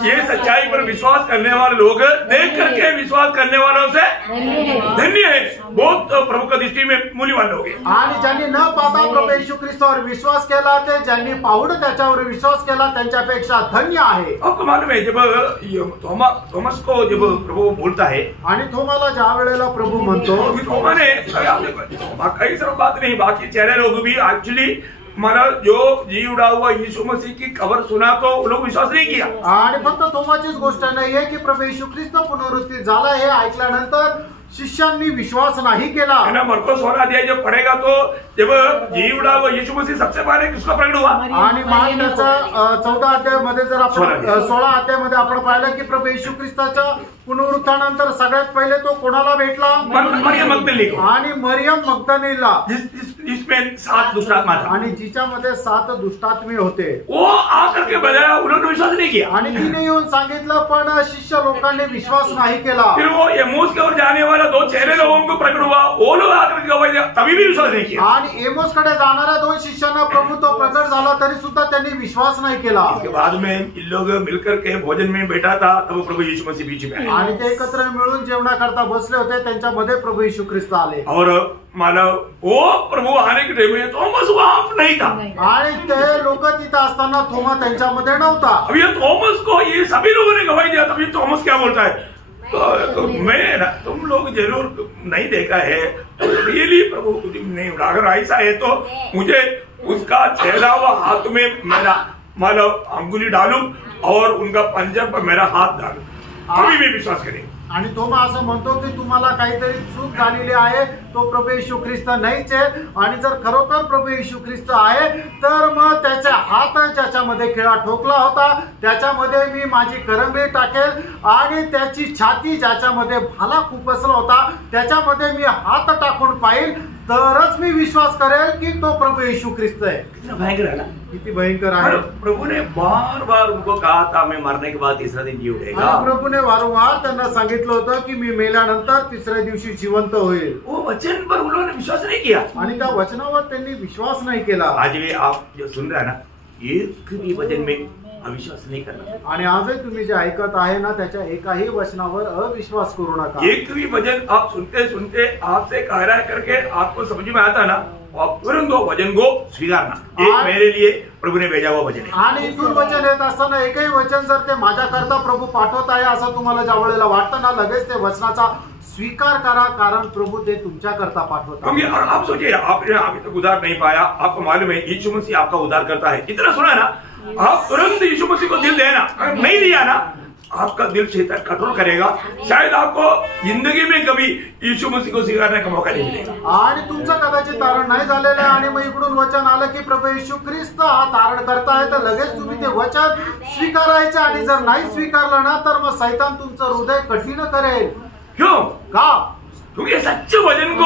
ये सच्चाई पर विश्वास करने वाले लोग देख करके विश्वास करने वालों से धन्य है. बहुत प्रभु का दृष्टि में मूल्यवान लोग हैं. आणि ज्यांनी न पाहता प्रभू येशू ख्रिस्तावर विश्वास केला ते ज्यांनी पाहून त्याच्यावर विश्वास केला त्यांच्यापेक्षा धन्य आहे. आपको मालूम है जब थॉमस को जब प्रभु बोलता है, आणि थोमाला ज्या वेळेला प्रभू म्हणतो, थोमा ने कई सारी बात नहीं, बाकी चेहरे लोग भी एक्चुअली मला जो जी उड़ा हुआ यीशु मसीह की खबर सुना तो वो लोग विश्वास नहीं किया. आणि फक्त थोमाचीच गोष्ट नाहीये की प्रभू येशू ख्रिस्त पुनरुत्थित झाला हे ऐकल्यानंतर शिष्यांनी विश्वास नाही केला. मरको 16 अध्याय जब पढ़ेगा तो जब जी उड़ा हुआ यीशु मसीह सबसे पहले किसका प्रकट हुआ. आणि मार्कच्या 14 अध्यायामध्ये जर आपण 16 अध्यायामध्ये आपण पाहिलं की प्रभू येशू ख्रिस्ताच्या पुनरुत्थानानंतर सगळ्यात पहिले तो कोणाला भेटला. मरियम मगदलिनी को. आणि मरियम मगदलिनीला, जिसमें 7 दुष्टात्मा था आणि जिच्यामध्ये 7 दुष्टात्मे होते. वो आकर के बताया, उन्होंने विश्वास नहीं किया. आणि तिने येऊन सांगितलं पण शिष्य लोकांनी विश्वास नाही केला. फिर वो एमोस की ओर जाने वाला 2 चेहरे लोगों को प्रकट हुआ, वो लोग आकर के गवाही दिया, तभी भी विश्वास नहीं किया. आणि एमोस कडे जाणाऱ्या 2 शिष्यांना प्रभू तो प्रकट झाला तरी सुद्धा त्यांनी विश्वास नाही केला. उसके बाद में इन लोग मिलकर के भोजन में बैठा था, तब प्रभु यीशु मसीह बीच में आए. आणि ते एकत्र मिळून जेवणाकरता बसले होते, त्यांच्यामध्ये प्रभू येशू ख्रिस्त आले. और मानव वो प्रभु आने के टाइम में थॉमस वहां नहीं था. आणि ते लोक तिथे असताना थोमा त्यांच्यामध्ये नव्हता. अब ये थॉमस को ये सभी लोगों ने गवाही दिया, तभी थॉमस क्या बोलता है, तो मैं तुम लोग जरूर नहीं देखा है, रियली प्रभु नहीं उड़ा, अगर ऐसा है तो मुझे उसका चेहरा व हाथ में मेरा मानो अंगुली डालूं और उनका पंजर पर मेरा हाथ डालूं, अभी भी विश्वास करें. आणि थोमा असं म्हणतो की तुम्हाला काहीतरी चूक झालेली आहे, तो प्रभू येशू ख्रिस्त नाहीच आहे. आणि जर खरोखर प्रभू येशू ख्रिस्त आहे तर मग त्याचा हात ज्याच्यामध्ये खिळा ठोकला होता त्याच्यामध्ये मी माझी करंगळी टाकेल, आणि त्याची छाती ज्याच्यामध्ये भाला खुपसला होता त्याच्यामध्ये मी हात टाकून पाहिल, तरच मी विश्वास करेल की तो प्रभू येशू ख्रिस्त आहे. कितना भयंकर है ना. किती भयंकर आहे. प्रभु ने बार बार उनको कहा था मैं मरने के बाद तीसरा दिन जी उठेगा. प्रभूने वारंवार त्यांना सांगितलं होतं की मी मेल्यानंतर तिसऱ्या दिवशी जिवंत होईल. वो वचन पर उन्होंने विश्वास नहीं किया. आणि त्या वचनावर त्यांनी विश्वास नाही केला. आज भी आप जो सुन रहे हैं ना, एक भी वचन में अविश्वास नहीं करना. आणि आजही तुम्ही जे ऐकत आहे ना त्याच्या एकाही वचनावर अविश्वास करू नका. एक भी वचन आप सुनते सुनते आपसे कह रहा है करके आपको समझ में आता ना, आप तुरंत वो वचन को स्वीकारना, एक मेरे लिए प्रभु ने भेजा हुआ वचन है. आणि इथून वचन येत असताना एकही वचन जर ते माझ्याकरता प्रभु पाठवत आहे असं तुम्हाला ज्या वेळेला वाटतं ना, लगेच ते वचनाचा स्वीकार करा, कारण प्रभु ते तुमच्याकरता पाठवतात. आप सोचिए, आपने अभी तक उद्धार नहीं पाया, आपको मालूम है यीशु मसीह आपका उद्धार करता है, इतना सुना ना, आप तुरंत यीशु मसीह को दिल देना. अगर नहीं दिया ना आपका दिल शैतान कंट्रोल करेगा, शायद आपको जिंदगी में कभी यीशु मसीह को स्वीकारने का मौका नहीं मिलेगा। आणि तुमचं कदाचित तारण नाही झालेलं आहे आणि मग इकडून वचन आलं की प्रभू येशू ख्रिस्त हा तारण करताय, तर लगेच तुम्ही ते वचन स्वीकारायचं आणि जर नाही स्वीकारलं ना तर मग शैतान तुमचं हृदय कठीण करेल। क्यों? का? क्योंकि सच्चे वचन को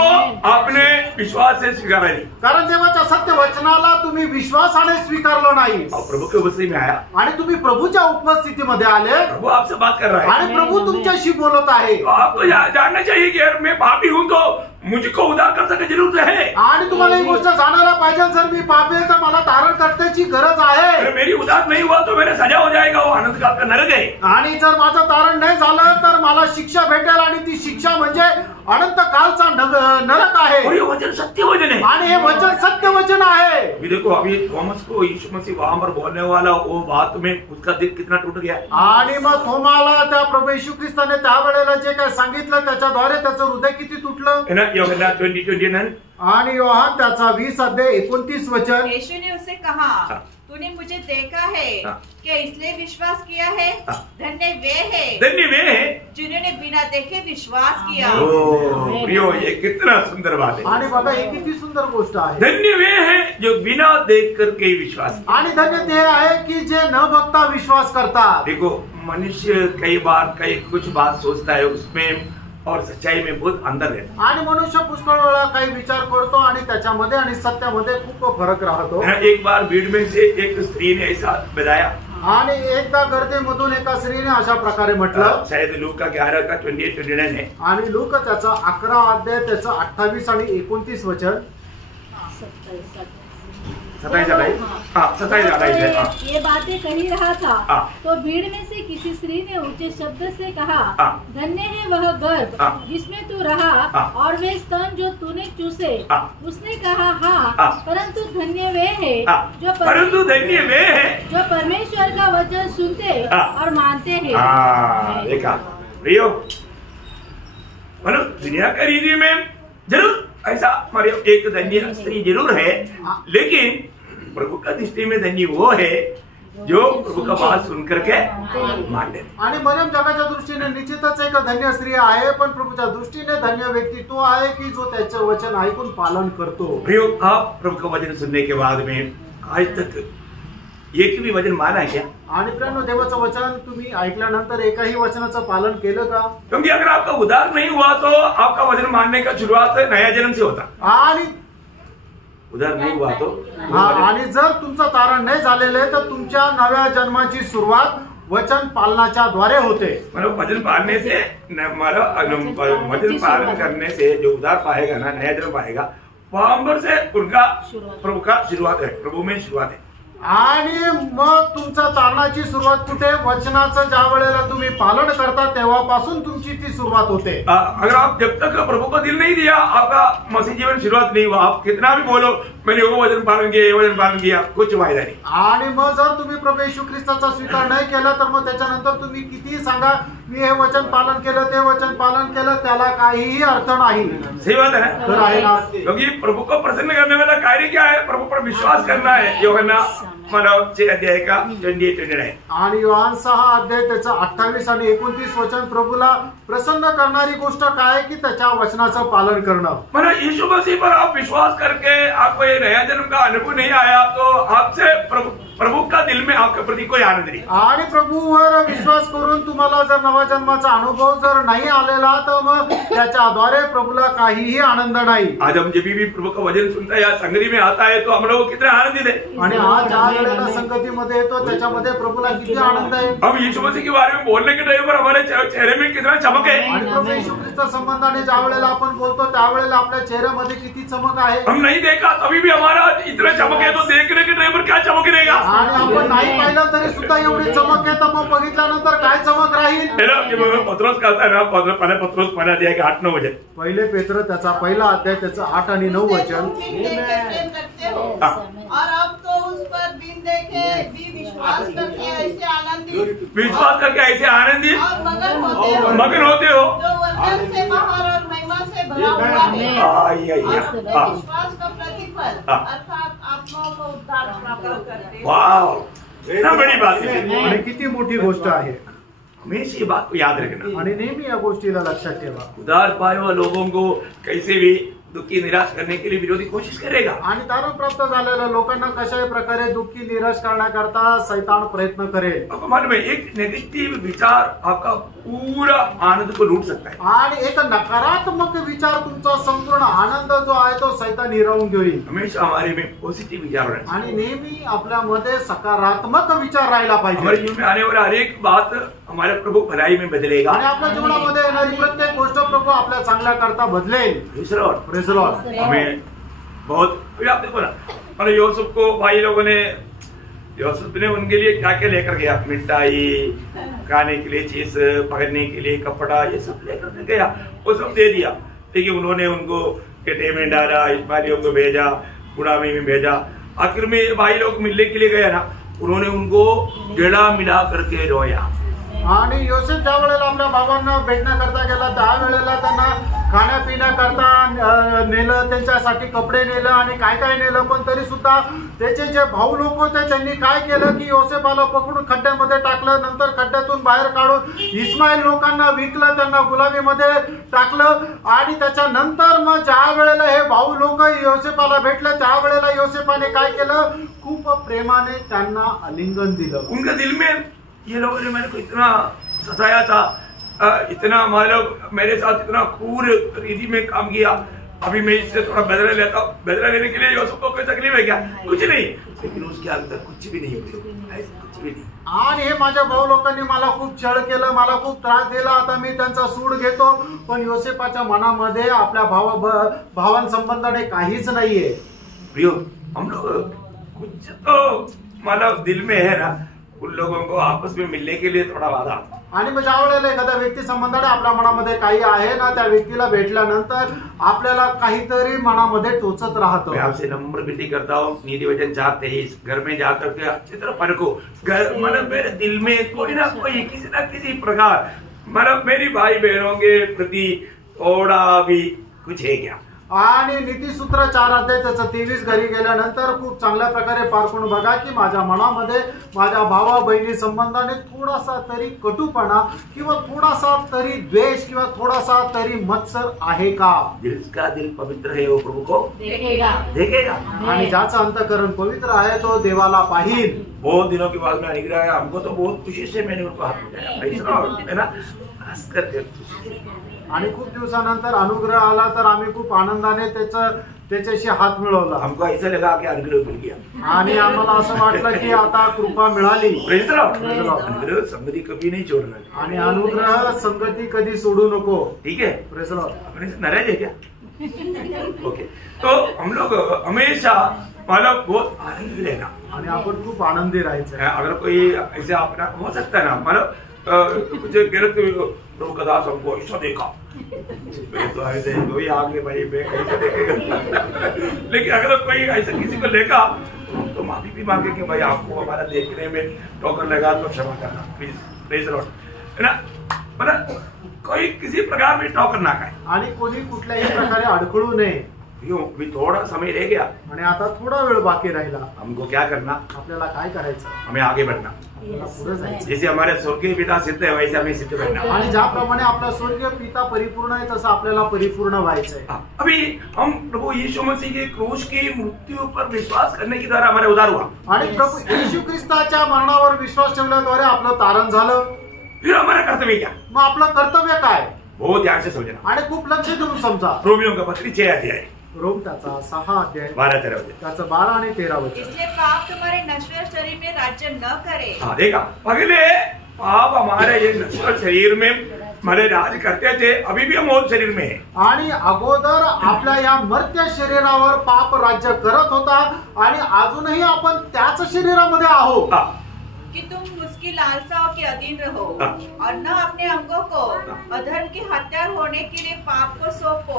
आपने विश्वास से स्वीकारा नहीं, कारण देवाच्या सत्य वचनाला तुम्ही विश्वासाने स्वीकारलं नाही और प्रभु के उपस्थिति में आया, आणि तुम्ही प्रभूच्या उपस्थितीमध्ये आले प्रभु आपसे बात कर रहा है, आणि प्रभू तुमच्याशी बोलत आहे। तो आपको जानना चाहिए कि यार मैं पापी हूं तो मुझको उद्धारकर्ता की जरूरत है, आणि तुम्हाला ही गोष्ट जाणायला पाहिजे, जर मी पापी आहे तर मला तारण करण्याची गरज आहे। अगर मेरी उद्धार नहीं हुआ तो मेरा सजा हो जाएगा, वो अनंत काल का नरक है। आणि जर माझं तारण नाही झालं तर मला शिक्षा भेटेल, आणि ती शिक्षा म्हणजे अनंत कालचा नरक आहे। और ये वचन सत्य वचन है, आणि हे वचन सत्य वचन आहे। अभी देखो, अभी थॉमस को यीशु मसीह वहां पर बोलने वाला वो बात में उसका दिल कितना टूट गया। आणि मग थोमाला त्या प्रभू येशू ख्रिस्ताने त्यावेळेला जे काय सांगितलं त्याच्याद्वारे त्याचं हृदय किती तुटलं। है ना, यूहन्ना 20:29। आणि योहान त्याचा 20:29 वचन। यीशु ने उससे कहा, तूने मुझे देखा है, क्या इसलिए विश्वास किया है? धन्य वे है जिन्होंने बिना देखे विश्वास किया। ओ प्रियो, ये कितना सुंदर बात है। आणि बघा ही किती सुंदर गोष्ट आहे। धन्य वे है जो बिना देख करके विश्वास, आणि धन्य ते आहे की जे न बघता विश्वास करतात। देखो, मनुष्य कई बार कुछ बात सोचता है उसमें और सच्चाई में बहुत अंदर रहता आणि मनुष्य पुष्कळ वेळा काही विचार करतो आणि त्याच्यामध्ये आणि सत्यामध्ये खूप फरक राहतो। है। एक बार भीड़ में से एक स्त्री ने ऐसा बताया, आणि एकदा गर्दीमधून एका स्त्रीने अशा प्रकारे म्हटलं, शायद लूका 11:28-29 है, आणि लूक त्याचा 11 अध्याय त्याचं 28 आणि 29 वचन। 27-28 है। ये बातें कही रहा था, हाँ। तो भीड़ में से किसी स्त्री ने ऊंचे शब्द से कहा, हाँ। धन्य है वह गर्भ हाँ। जिसमें तू रहा हाँ। और वे स्तन जो तूने चूसे। हाँ। उसने कहा, हाँ, हाँ। परंतु धन्य वे है हाँ। परंतु धन्य वे है जो परमेश्वर का वचन सुनते हाँ। और मानते हैं। देखा प्रियो, मतलब दुनिया का रीति में जरूर ऐसा हमारे एक धन्य स्त्री जरूर है, लेकिन प्रभु का दृष्टि में धन्य वो है जो प्रभु का बात सुन करके मान ले। आणि मरियम जगाच्या दृष्टीने निश्चितच एक धन्य स्त्री आहे, पण प्रभूच्या दृष्टीने धन्य व्यक्ती तो आहे की जो त्याचे वचन ऐकून पालन करतो। प्रियो, आप प्रभु का वचन सुनने के बाद में आज तक एक भी वचन माना है क्या? आणि प्रियांनो, देवाचं वचन तुम्ही ऐकल्यानंतर एकाही वचनाचं पालन केलं का? क्योंकि अगर आपका उद्धार नहीं हुआ तो आपका वचन मानने का शुरुआत नया जन्म से होता, आणि उद्धार नहीं हुआ तो आणि जर तुमचं तारण नाही झालेले तर तुमच्या नव्या जन्माची सुरुवात वचन पालनाच्या द्वारे होते। मतलब वचन पालने से, मतलब वचन पालन करने से जो उद्धार पाएगा ना, नया जन्म पाएगा, वहां पर से उनका प्रभु का शुरुआत है, प्रभु में शुरुआत है। आणि मग तुमच्या तारणाची सुरुवात कुठे? वचनाचं ज्या वेळेला तुम्ही पालन करता तेव्हापासून तुमची ती सुरुवात होते। अगर आप जब तक प्रभु को दिल नहीं दिया, आपका मसीह जीवन शुरुआत नहीं हुआ। आप कितना भी बोलो मैंने वो वचन पालन किया, ये वचन पालन किया, कुछ फायदा नाही। आणि मग जर तुम्ही प्रभू येशू ख्रिस्ताचा स्वीकार नाही केला तर मग त्याच्यानंतर तुम्ही कितीही सांगा मी हे वचन पालन केलं, ते वचन पालन केलं, त्याला काहीही अर्थ नाही। सही बात है ना? तर आहे ना? क्योंकि प्रभु को प्रसन्न करने वाला कार्य क्या है? प्रभु पर विश्वास करना है। यूहन्ना 6:28-29। आणि योहान 6 अध्याय त्याचं 28 आणि 29 वचन प्रभूला प्रसन्न करणारी गोष्ट काय की त्याच्या वचनाचं पालन करणं। मतलब यीशु मसीह पर आप विश्वास करके आपको ये नया जन्म का अनुभव नहीं आया तो आपसे प्रभु का दिल में आपके प्रति कोई आनंद नहीं। आणि प्रभूवर विश्वास करून तुम्हाला जर नवा जन्माचा अनुभव जर नाही आलेला तर मग त्याच्याद्वारे प्रभूला काहीही आनंद नाही। आज हम जब भी प्रभु का वचन सुनता है या संगति में आता है तो हम लोग कितने आनंदित है। आणि आज ज्या वेळेला संगतीमध्ये येतो त्याच्यामध्ये प्रभूला किती आनंद आहे। हम यीशु मसीह के बारे में बोलने के टाइम पर हमारे चेहरे में कितना चमक है। आणि प्रभू येशू ख्रिस्त संबंधाने ज्या वेळेला आपण बोलतो त्यावेळेला आपल्या चेहऱ्यामध्ये किती चमक आहे। हम नहीं देखा तभी भी हमारा इतना चमक है, तो देखने के टाइम पर क्या चमक रहेगा। आणि आपण नाही पाहिलं तरी सुद्धा एवढी चमक आहे, तर मग बघितल्यानंतर काय चमक राहील। पत्रोस कहता है ना, पत्रोस 8-9 वचन। पहिले पेत्र त्याचा पहिला अध्याय त्याचं 8 आणि 9 वचन। और अब तो उस पर बिन देखे भी विश्वास करके ऐसे आनंदित और मगन होते हो जो वचन से बाहर और महिमा से भरा हुआ है। विश्वास का प्रतिफल अर्थात आत्माओं को उद्धार प्राप्त करते। वाह, इतना बड़ी बात है। आणि किती मोठी गोष्ट आहे। हमेशा ये बात को याद रखना आणि नेहमी या गोष्टीला लक्षात ठेवा. उधार पाए हुए लोगों को कैसे भी दुखी निराश करने के लिए विरोधी कोशिश करेगा. आणि दारू प्राप्त झालेल्या लोकांना कशाही प्रकारे दुःखी निराश करण्याकरता सैतान प्रयत्न करेल. आपको मालूम है एक नेगेटिव विचार आपका पूरा आनंद को लूट सकता है. आणि एक नकारात्मक विचार तुमचा संपूर्ण आनंद जो आहे तो सैतान हिरावून घेईल. हमेशा हमारे में पॉजिटिव विचार रहना आणि नेहमी आपल्यामध्ये सकारात्मक विचार राहिला हमारे पाहिजे. जीवन में आने वाला हर एक बात हमारे प्रभु भलाई में बदलेगा. आणि आपल्या जीवनामध्ये येणारी प्रत्येक गोष्ट प्रभू आपल्या चांगल्या करता बदलेल. Praise praise Lord. हमें बहुत अभी आप देखो ना मैंने यूसुफ को भाई लोगों ने यूसुफ ने उनके लिए क्या क्या लेकर गया, मिठाई, खाने के लिए चीज, पहनने के लिए कपड़ा, ये सब लेकर गया, वो सब दे दिया. लेकिन उन्होंने उनको केटे में डाला, इस्माइलियों को भेजा, गुलामी में भेजा. आखिर में भाई लोग मिलने के लिए गया ना, उन्होंने उनको गला मिला करके रोया. आणि योसेफ ज्या वेळेला आपल्या बाबांना भेटण्याकरता गेला त्यावेळेला त्यांना खाण्यापिण्याकरता नेलं, त्यांच्यासाठी कपडे नेलं आणि काय काय नेलं. पण तरी सुद्धा त्याचे जे भाऊ लोक होते त्यांनी काय केलं की योसेफाला पकडून खड्ड्यामध्ये टाकलं. नंतर खड्ड्यातून बाहेर काढून इस्माईल लोकांना विकलं, त्यांना गुलामीमध्ये टाकलं. आणि त्याच्यानंतर मग ज्या वेळेला हे भाऊ लोक योसेफाला भेटले त्यावेळेला योसेफाने काय केलं, खूप प्रेमाने त्यांना आलिंगन दिलं. उनका दिल में ये लोगों ने मेरे को इतना सताया था, इतना मतलब मेरे साथ इतना क्रूर रीति में काम किया. अभी मैं इससे थोड़ा बदला लेता हूँ. बदला लेने के लिए यूसुफ को कोई तकलीफ है क्या? कुछ नहीं. लेकिन उसके अंदर कुछ भी नहीं होती, कुछ भी नहीं. आणि हे माझ्या भाऊ लोकांनी मला खूप छळ केलं, मला खूप त्रास दिला, आता मी त्यांचा सूड घेतो. पण योसेफाच्या मनामध्ये आपल्या भावांसंबंधाने काहीच नाहीये. प्रियो, हम लोग कुछ तो मतलब दिल में है ना, उन लोगों को आपस में मिलने के लिए थोड़ा वादा. आणि मग ज्या वेळेला एखाद्या व्यक्ती संबंधाने आपल्या मनामध्ये काही आहे ना, त्या व्यक्तीला भेटल्यानंतर आपल्याला काहीतरी मनामध्ये टोचत राहतं. मैं आपसे नम्र विनती करता हूँ, नीति वचन 4:23 घर में जाकर के अच्छी तरह परखो. मतलब मेरे दिल में कोई ना कोई किसी ना किसी प्रकार मतलब मेरी भाई बहनों के प्रति थोड़ा भी कुछ है क्या. आणि नीतिसूत्र 4 अध्याय त्याचं 23 घरी गेल्यानंतर खूप चांगल्या प्रकारे पारखून बघा की माझ्या मनामध्ये माझ्या भावा बहिणी संबंधाने थोडासा तरी कटुपणा किंवा थोडासा तरी द्वेष किंवा थोडासा तरी मत्सर आहे का. दिल का दिल पवित्र है वो प्रभु को देखेगा. आणि ज्याचं अंतःकरण पवित्र आहे तो देवाला पाहिल. बहुत दिनों के बाद में अनुग्रह आया, हमको तो बहुत खुशी से मैंने उनको हाथ मिलाया है ना, हंस करके. आणि खूप दिवसानंतर अनुग्रह आला तर आम्ही खूप आनंदाने त्याच्याशी हात मिळवला. हमको ऐसा लगा की अनुग्रह मिल गया. आणि आम्हाला असं वाटलं की आता कृपा मिळाली. अनुग्रह संगति कभी नहीं छोड़ना. आणि अनुग्रह संगती कधी सोडू नको. ठीक है. Praise Lord. अपने से नाराज है क्या? ओके. तो हम लोग हमेशा मतलब बहुत आनंद लेना आणि आपण खूप आनंदी राहायचं. अगर कोई ऐसे अपना हो सकता है ना, मतलब मुझे गलत लोग कदाच हमको ऐसा देखा तो ऐसे कोई आगे भाई मैं कैसे देखेगा. लेकिन अगर कोई ऐसा किसी को देखा तो माफी भी मांगे कि भाई आपको हमारा देखने में ठोकर लगा तो क्षमा करना प्लीज. Praise Lord. है ना, मतलब कोई किसी प्रकार में ठोकर ना खाए आणि कोणी कुठल्याही प्रकारे अडखळू नये. अभी थोड़ा समय रह गया आणि आता थोडा वेळ बाकी राहिला. हमको क्या करना, आपल्याला काय करायचं, हमें आगे बढ़ना. पुढे जायचं. जैसे हमारे स्वर्गीय पिता सिद्ध है वैसे हमें सिद्ध बनना. आणि ज्याप्रमाणे आपला स्वर्गीय पिता परिपूर्ण आहे तसं आपल्याला परिपूर्ण व्हायचंय. अभी हम प्रभु यीशु मसीह के क्रूस की मृत्यु पर विश्वास करने के द्वारा हमारे उद्धार हुआ. आणि प्रभु येशू ख्रिस्ताच्या मरणावर विश्वास ठेवल्याद्वारे आपलं तारण झालं. फिर हमारा कर्तव्य क्या, मग आपलं कर्तव्य काय, बहुत ध्यान से समझना. आणि खूप लक्ष देऊन समजा. रोमियों का पत्री 6 अध्याय रोम त्याचा 6 अध्याय 12-13 वचन. त्याचं 12 आणि 13 वचन. इसलिए पाप तुम्हारे नश्वर शरीर में राज्य न करे. हाँ देखा, पहले पाप हमारे ये नश्वर शरीर में हमारे राज करते थे, अभी भी हम मौत शरीर में है. आणि अगोदर आपल्या या मर्त्य शरीरावर पाप राज्य करत होता आणि अजूनही आपण त्याच शरीरामध्ये आहोत. कि तुम उसकी लालसाओं के अधीन रहो और न अपने अंगों को अधर्म के हत्यार होने के लिए पाप को सौंपो,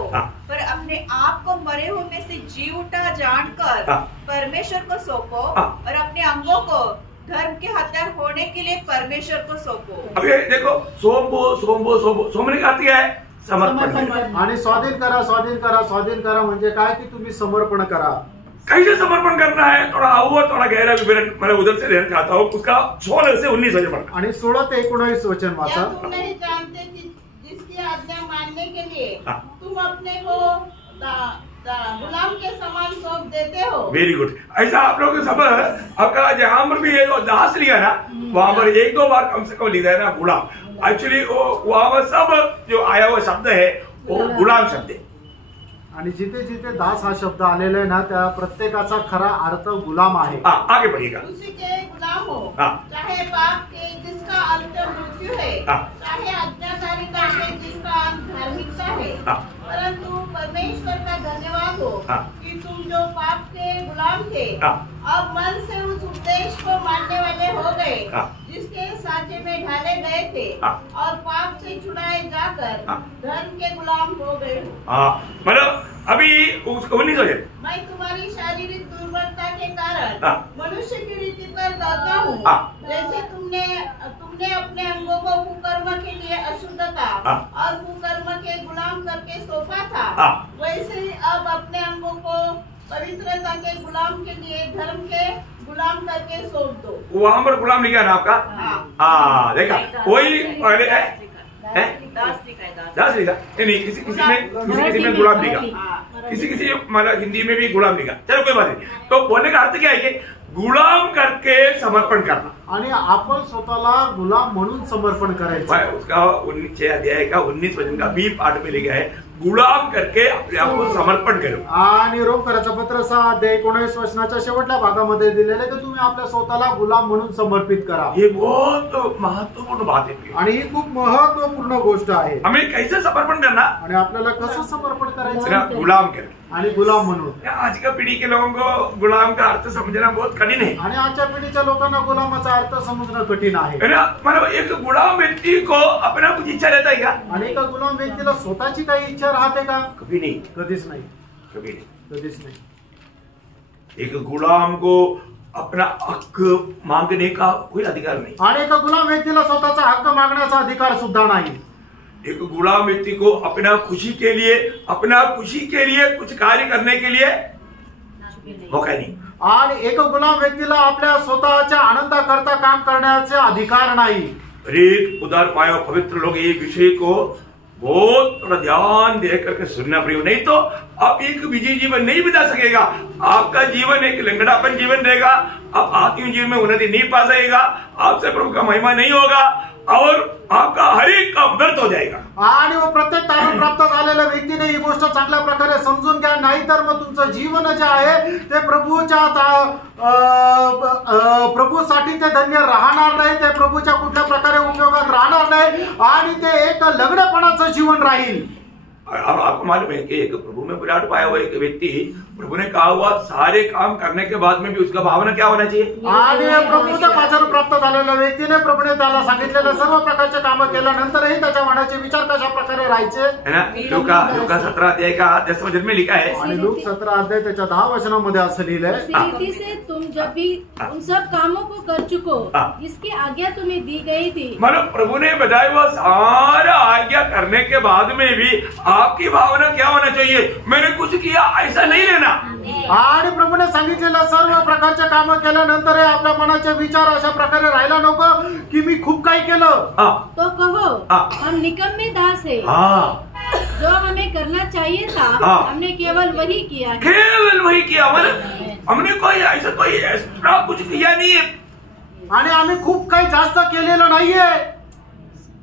पर अपने आप को मरे हुए में से जी उठा जानकर परमेश्वर को सौंपो और अपने अंगों को धर्म के हत्यार होने के लिए परमेश्वर को सौंपो. अभी देखो, सोमने का अर्थ क्या है, समर्पण. आणि स्वाधीन करा, स्वाधीन करा, स्वाधीन करा म्हणजे काय की तुम्ही समर्पण करा. कैसे समर्पण करना है, थोड़ा और थोड़ा गहरा विवरण मैं उधर से लेना चाहता हूँ। उसका 16 से 19 वचन पढ़ना। आणि 16 ते 19 वचन वाचा। तुम नहीं जानते कि जिसकी आज्ञा मानने के लिए तुम अपने को गुलाम के समान सौंप देते हो। Very good. ऐसा आप लोग सब आपका जहां पर भी ये जो दास लिया ना, वहां पर 1-2 बार कम से कम लिखा है ना गुलाम। एक्चुअली वो वहां पर सब जो आया हुआ शब्द है वो गुलाम शब्द है। आणि जिथे जिथे दास हा शब्द आलेला आहे ना, त्या प्रत्येकाचा खरा अर्थ गुलाम आहे। आगे बढ़िएगा। उसी के गुलाम हो, चाहे पाप के जिसका अंत मृत्यु है, चाहे अज्ञाकारिता के जिसका अंत धार्मिकता है, परंतु परमेश्वर का धन्यवाद हो कि तुम जो पाप के गुलाम थे अब मन से उस उपदेश को मानने वाले हो गए जिसके साँचे में ढाले गए थे, और पाप से छुड़ाए जाकर धर्म के गुलाम हो गए हो। मतलब अभी उसको 19 वचन, मैं तुम्हारी शारीरिक दुर्बलता के कारण मनुष्य की रीति पर कहता हूँ, जैसे तुमने अपने अंगों को कुकर्म के लिए अशुद्धता और कुकर्म के गुलाम करके सौंपा था, वैसे ही अब अपने अंगों को पवित्रता के गुलाम के लिए धर्म के गुलाम करके सौंप दो। वहां पर गुलाम लिखा ना आपका? हाँ देखा, वही पहले है दास लिखा नहीं, किसी में गुलाम लिखा, किसी मतलब हिंदी में भी गुलाम लिखा। चलो कोई बात नहीं। तो बोलने का अर्थ क्या है कि गुलाम करके समर्पण करना, आणि आपण स्वतःला गुलाम म्हणून समर्पण करायचं। उसका 19 अध्याय का 19 वचन का बी पाठ में लिखा है, गुलाम करके अपने आप को समर्पण करो। आणि रोमकराचं पत्र 6 अध्याय 19 वचनाच्या शेवटल्या भागामध्ये दिलेलं आहे की तुम्ही आपल्या स्वतःला गुलाम म्हणून समर्पित करा। ये बहुत महत्वपूर्ण बात है आणि ही खूप महत्वपूर्ण गोष्ट आहे। हमें कैसे समर्पण करना आणि आपल्याला कसं समर्पण करायचं? गुलाम करके आणि गुलाम म्हणून। आज का पीढ़ी के लोगों को गुलाम का अर्थ समझना बहुत कठिन है। आणि आजच्या पिढीच्या लोकांना गुलामाचा अर्थ समजणं कठीण आहे। मतलब एक गुलाम व्यक्ति को अपना कुछ इच्छा रहता है क्या? आणि एका गुलाम व्यक्तीला स्वतःची काही इच्छा राहते का? कभी नहीं, कधीच नाही, कभी नहीं, कधीच नाही। एक गुलाम को अपना हक मांगने का कोई अधिकार नहीं। आणि एका गुलाम व्यक्तीला स्वतःचा हक्क मागण्याचा अधिकार सुद्धा नाही। एक गुलाम व्यक्ति को अपना खुशी के लिए कुछ कार्य करने के लिए मौका नहीं। आणि एक गुलाम व्यक्तीला आपल्या स्वतःच्या आनंदाकरता काम करण्याचे अधिकार नाही। एक उदार पाया पवित्र लोग ये विषय को बहुत थोड़ा ध्यान दे करके सुनना पड़ेगा, नहीं तो आप एक विजयी जीवन नहीं बिता सकेगा। आपका जीवन एक लंगड़ापन जीवन रहेगा, आप आत्मिक जीवन में उन्नति नहीं पा सकेगा, आपसे प्रभु का महिमा नहीं होगा और आपका हर एक काम व्यर्थ हो जाएगा। आणि प्रत्येक तारण प्राप्त झालेल्या व्यक्तीने ही गोष्ट चांगल्या प्रकारे समजून घ्या, नाहीतर मग तुमचं जीवन जे आहे ते प्रभूसाठी ते धन्य राहणार नाही, ते प्रभूच्या कुठल्या प्रकारे उपयोगात राहणार नाही आणि ते एक लग्नपणाचं जीवन राहील। आपको मालूम है कि एक प्रभु में विराट पाया हुआ एक व्यक्ति, प्रभु ने कहा हुआ सारे काम करने के बाद में भी उसका भावना क्या होना चाहिए? आणि प्रभूच्या पाचन प्राप्त झालेल्या व्यक्तीने प्रभूने त्याला सांगितलेल्या सर्व प्रकारचे कामं केल्यानंतरही त्याच्या मनाचे विचार कशा प्रकारे राहायचे है ना? लूका 17 अध्याय का 10 वचन में लिखा है। आणि लूक 17 अध्याय त्याच्या 10 वचनामध्ये असं लिहिलंय, इसी रीति से तुम जब भी उन सब कामों को कर चुको, इसकी आज्ञा तुम्हें दी गई थी। मतलब प्रभु ने बताया हुआ सारा आज्ञा करने के बाद में भी आपकी भावना क्या होना चाहिए? मैंने कुछ किया ऐसा नहीं लेना। आणि प्रभूने सांगितलेल्या सर्व प्रकारच्या कामं केल्यानंतर आपल्या मनाचे विचार अशा प्रकारे राहायला नको की मी खूप काही केलं। तो कहो हम निकम्मे दास है, जो हमें करना चाहिए था हमने केवल वही किया है। केवल वही किया, मतलब हमने कोई एक्स्ट्रा कुछ किया नहीं है आणि आम्ही खूप काही जास्त केलेलं नाहीये।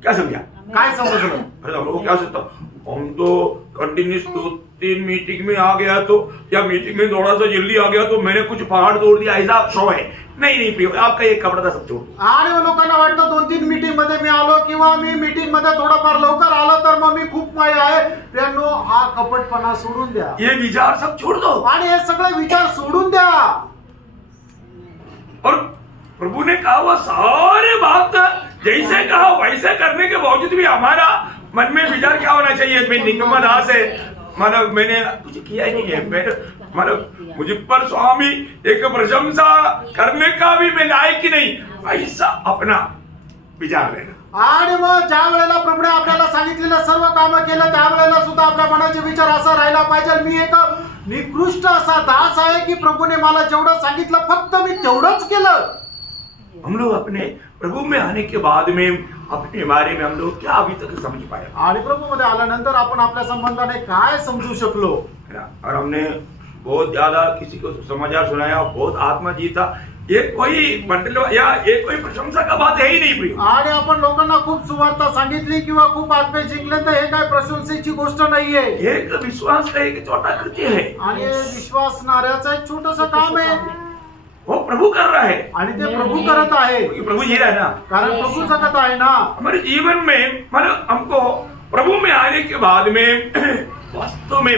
क्या समझा? काय समजलं? अरे हम लोग क्या सोचता, हम तो कंटिन्यूस 2-3 मीटिंग में आ गया तो, या मीटिंग में थोड़ा सा जल्दी आ गया तो मैंने कुछ पहाड़ तोड़ दिया, ऐसा शो है। नहीं प्रिय, आपका एक कपड़ा था सब छोड़। आणि लोकांना वाटतं 2-3 मीटिंग मध्ये मी आलो किंवा मी मीटिंग मध्ये थोडंफार लवकर आलो तर मग मी खूप माय आहे। त्यांनो हा कपटपणा सोडून द्या, ये विचार सब छोड़ दो आणि हे सगळे विचार सोडून द्या। और प्रभु ने कहा वो सारे बात जैसे कहा वैसे करने के बावजूद भी हमारा मन में विचार क्या होना चाहिए? मैं निकम्मा दास है, मतलब मैंने कुछ किया ही नहीं है, मतलब मुझ पर स्वामी एक प्रशंसा करने का भी मैं लायक ही नहीं, ऐसा अपना विचार लेना। आणि मग ज्या वेळेला प्रभूने आपल्याला सांगितलेलं सर्व कामं केलं त्यावेळेला सुद्धा आपल्या मनाचे विचार असा राहिला पाहिजे, मी एक निकृष्ट असा दास आहे की प्रभूने मला जेवढं सांगितलं फक्त मी तेवढंच केलं. हम लोग अपने प्रभु में आने के बाद में अपने बारे में हम लोग क्या अभी तक समझ पाए? आणि प्रभू मध्ये आल्यानंतर आपण आपल्या संबंधाने काय समजू शकलो? और हमने बहुत ज्यादा किसी को समाचार सुनाया, बहुत आत्मा जीता. ये कोई मंडल या ये कोई प्रशंसा का बात है ही नहीं प्रिय. आणि आपण लोकांना खूप सुवार्ता सांगितली किंवा खूप आत्मे जिंकले तर हे काय प्रशंसेची गोष्ट नाहीये. एक विश्वास का एक छोटा कृत्य है. आणि विश्वासणाऱ्याचं एक छोटंसं काम आहे. वो प्रभु कर रहा है आणि ते प्रभू करत आहे. प्रभु जी रहा है ना, कारण प्रभू जगत आहे ना. हमारे जीवन में मतलब हमको प्रभु में आने के बाद में वास्तव में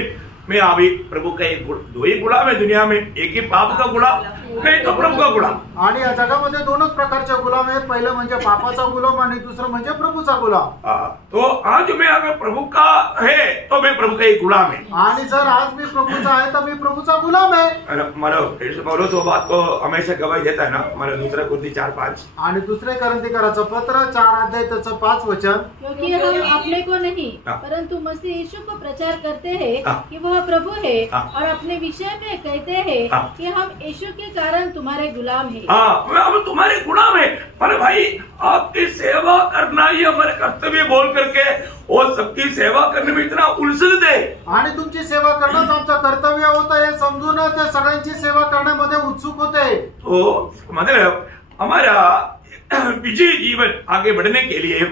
मैं अभी प्रभु का दो ही गुलाम है दुनिया में. एक ही पाप का गुलाम, नहीं तो प्रभु का गुलाम. आणि या जगामध्ये दोनच प्रकारचे गुलाम आहेत. पहिलं म्हणजे पापाचा गुलाम आणि दुसरं म्हणजे प्रभूचा गुलाम. तो आज मैं अगर प्रभु का है तो मैं प्रभु का एक गुलाम है. आणि जर आज मी प्रभूचा आहे तर मी प्रभूचा गुलाम आहे. मला तो बात को हमेशा गवाही देता है ना. मला दूसरा कुरिन्थी 4:5 आणि दुसरे कोरिन्थीकराचं पत्र 4 अध्याय त्याचं 5 वचन. क्योंकि हम अपने को नहीं परंतु मसीह यीशु को प्रचार करते हैं कि वह प्रभु है और अपने विषय में कहते हैं कि हम यीशु के कारण तुम्हारे गुलाम हैं. हम तुम्हारे गुलाम है. पर भाई आपकी सेवा करना ही हमारे कर्तव्य बोल करके और सबकी सेवा करने में इतना उलझते है. आणि तुमची सेवा करणंच आमचं कर्तव्य होतं हे समजून ते सगळ्यांची सेवा करण्यामध्ये उत्सुक होते. तो मतलब हमारा विजयी जीवन आगे बढ़ने के लिए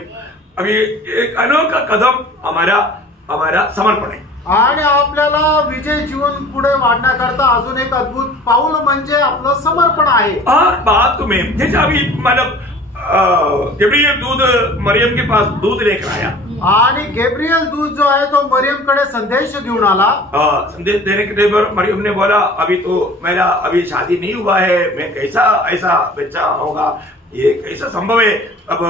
अभी एक अनोखा कदम हमारा समर्पण है. आणि आपल्याला विजय जीवन पुढे वाढण्याकरता अजून एक अद्भुत पाऊल म्हणजे आपलं समर्पण आहे. और बात में जैसे अभी मतलब गब्रियल दूध मरियम के पास दूध लेकर आया. आणि गैब्रियल दूध जो आहे तो मरियम कडे संदेश घेऊन आला. संदेश देने के टाइम पर मरियम ने बोला अभी तो मेरा अभी शादी नहीं हुआ है, मैं कैसा ऐसा बच्चा होगा, ये कैसा संभव है. अब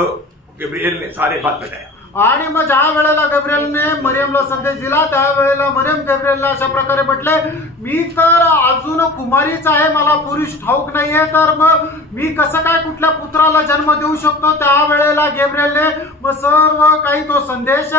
गब्रियल ने सारे बात बताया. आणि मग ज्या वेळेला गब्रियलने मरियमला संदेश दिला त्यावेळेला मरियम गब्रियलला अशा प्रकारे म्हटले मी तर अजून कुमारीच आहे, मला पुरुष ठाऊक नाहीये, तर मग मी कसं काय कुठल्या पुत्राला जन्म देऊ शकतो. त्यावेळेला गब्रियलने मग सर्व काही तो संदेश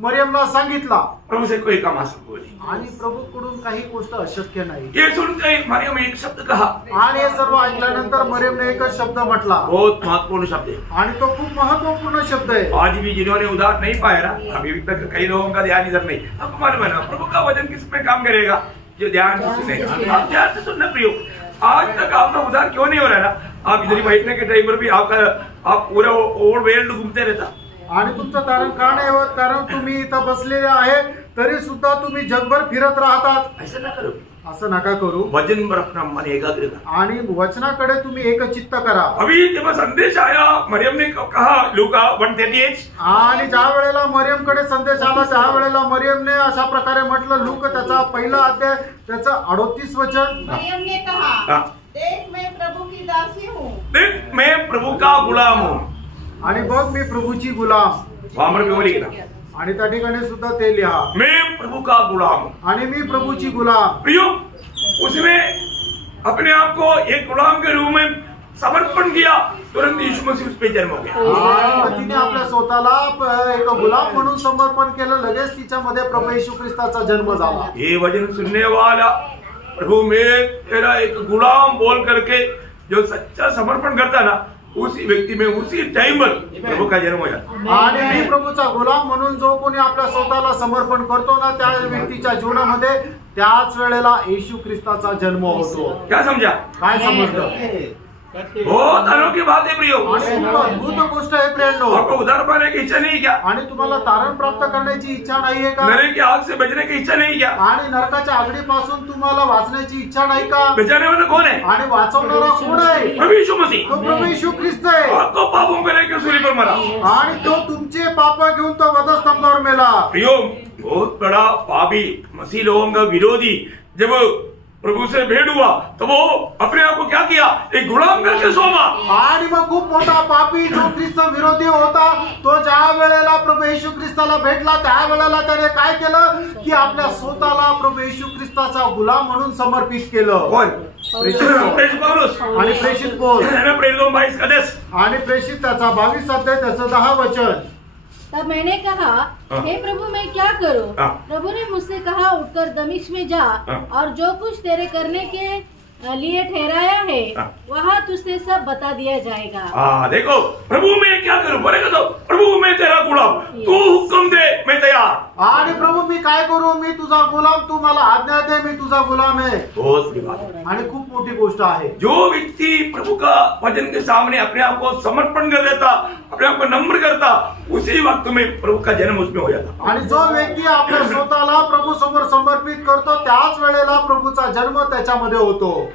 मरियमला सांगितला. प्रभु से कोई काम असंभव नहीं. आणि प्रभूकडून काही गोष्ट अशक्य नाही. ये सुनकर मरियम एक शब्द कहा. आणि हे सर्व ऐकल्यानंतर मरियमने एकच शब्द म्हटला. बहुत महत्वपूर्ण शब्द है आणि तो खूप महत्वपूर्ण शब्द आहे. आज भी जिन्होंने उधार नहीं पाया ना, अभी तक कई लोगों का ध्यान इधर नहीं. आपको मालूम है ना प्रभु का वचन किस पे काम करेगा? जो ध्यान से सुनेगा. आप ध्यान से सुनना प्रियो. आज तक आपका उधार क्यों नहीं हो रहा ना? आप इधर बैठने के टाइम पर भी आप पूरा ओल्ड वर्ल्ड घूमते रहता. आणि तुमचं तारण का नाही होत? कारण तुम्ही इथं बसलेले आहे तरी सुद्धा तुम्ही जगभर फिरत राहतात. असं नका करू. वचन पर अपना मन एकाग्र करा आणि वचनाकडे तुम्ही एकचित्त करा. अभी जब संदेश आया मरियम ने कहा लूका 1:38 आणि ज्या वेळेला मरियम कडे संदेश आला त्या वेळेला मरियमने अशा प्रकारे म्हटलं. लूक त्याचा पहिला अध्याय त्याचं 38 वचन. मरियम ने कहा देख मैं प्रभु की दासी हूँ. देख मैं प्रभु का गुलाम हूँ. आणि बघ मी प्रभूची गुलाम. वामन भी बोली ना. आणि त्या ठिकाणी सुद्धा ते लिहा मैं प्रभु का गुलाम हूँ. आणि मी प्रभूची गुलाम. प्रियो उसने अपने आप को एक गुलाम के रूप में समर्पण किया. तुरंत यीशु मसीह उस पे जन्म हो गया. तिने आपल्या स्वतःला एक गुलाम म्हणून समर्पण केलं. लगेच तिच्यामध्ये प्रभू येशू ख्रिस्ताचा जन्म झाला. ये वचन सुनने वाला प्रभु मैं तेरा एक गुलाम बोल करके जो सच्चा समर्पण करता ना उसी व्यक्ती में उसी टाइम पर प्रभु का जन्म हो जाता. आणि मी प्रभूचा गुलाम म्हणून जो कोणी आपल्या स्वतःला समर्पण करतो ना त्या व्यक्तीच्या जीवनामध्ये त्याच वेळेला येशू ख्रिस्ताचा जन्म होतो. क्या समझा? काय समजलं? बहुत अनोखी बात है प्रियो. अद्भुत गोष्ट आहे प्रियंडो. आपको उधार पाने की इच्छा नहीं क्या? आणि तुम्हाला तारण प्राप्त करण्याची इच्छा नाहीये का? नरक की आग से बचने की इच्छा नहीं क्या? आणि नरकाच्या आगडीपासून तुम्हाला वाचण्याची इच्छा नाही का? बचाने वाला कौन है? आणि वाचवणारा कोण आहे? प्रभु यीशु मसीह. तो प्रभु येशू ख्रिस्त आहे. आपको पापों को लेकर सूली पर मरा. आणि तो तुमचे पाप घेऊन तो वधस्तंभावर मेला. प्रियो बहुत बड़ा पापी मसीह लोगों का विरोधी जब प्रभु से भेंट हुआ तो वो अपने आप को क्या किया? एक गुलाम करके सौंपा. आणि मग खूप मोठा पापी जो ख्रिस्त विरोधी होता तो ज्या वेळेला प्रभू येशू ख्रिस्ताला भेटला त्या वेळेला त्याने काय केलं की आपल्या स्वतःला प्रभू येशू ख्रिस्ताचा गुलाम म्हणून समर्पित केलं. कोण? प्रेषित पौलुस आणि प्रेषित पौल प्रेरित 22 का 10 आणि प्रेषित त्याचा 22 अध्याय त्याचं 10 वचन. तब मैंने कहा, हे प्रभु मैं क्या करूं? प्रभु ने मुझसे कहा, उठकर दमिश्क में जा और जो कुछ तेरे करने के लिए ठहराया है वहाँ तुझसे सब बता दिया जाएगा। देखो, प्रभु मैं क्या करूं? बोलेगा तो प्रभु मैं तेरा गुलाम, तू हुक्म दे मैं तैयार। आणि प्रभू मी काय करू? मी तुझा गुलाम, तू मला आज्ञा दे, मी तुझा गुलाम आहे। बहुत बड़ी बात है आणि खूप मोठी गोष्ट आहे। जो व्यक्ति प्रभु का वचन के सामने अपने आप को समर्पण कर देता, अपने आप को नम्र करता, उसी वक्त में प्रभु का जन्म उसमें हो जाता। आणि जो व्यक्ती आपल्या स्वतःला प्रभू समोर समर्पित करतो त्याच वेळेला प्रभूचा जन्म त्याच्यामध्ये होतो।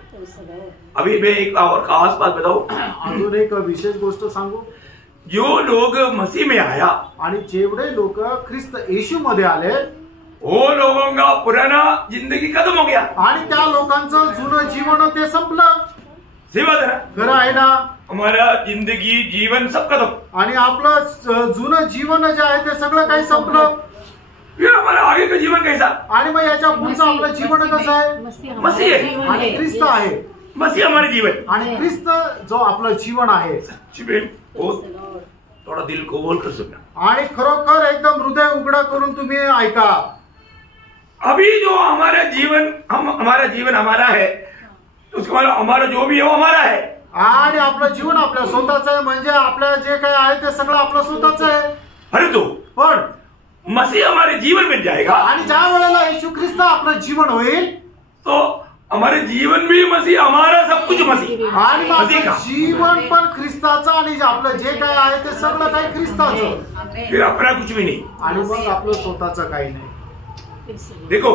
अभी मैं एक और खास बात बताऊं, अजून एक विशेष गोष्ट सांगू। जो लोग मसीह में आया आणि जेवढे लोक ख्रिस्त येशू मध्ये आले, वो लोगों का पुराना जिंदगी खत्म हो गया आणि त्या लोकांचं जुनं जीवन ते संपलं। सही बात है ना? खरं आहे ना? हमारा जिंदगी जीवन सब खत्म, आणि आपलं जुनं जीवन जे आहे ते सगळं काही संपलं। फिर हमारा आगे का जीवन कैसा? आणि मग याच्या पुढचं आपलं जीवन कसं आहे? मसीह आहे आणि ख्रिस्त आहे। मसीह हमारे जीवन, आणि ख्रिस्त जो आपलं जीवन आहे वो थोड़ा दिल को बोल कर सुनना आणि खरोखर एकदम हृदय उघडं करून तुम्ही ऐका। अभी जो हमारा जीवन हमारा है, उसके बाद हमारा जो भी है वो हमारा है। आणि आपलं जीवन आपल्या स्वतःच आहे, म्हणजे आपलं जे काही आहे ते सगळं आपलं स्वतःच आहे। परंतु पण मसीह हमारे जीवन में जाएगा आणि ज्या वेळेला येशू ख्रिस्त आपलं जीवन होईल तो हमारे जीवन भी मसीह, हमारा सब कुछ मसीह, आणि मसीह का। जीवन पण ख्रिस्ताचं आणि आपलं जे काही आहे ते सगळं काही ख्रिस्ताचं। फिर अपना कुछ भी नहीं। आणि मग आपलं स्वतःचं काही नाही। देखो,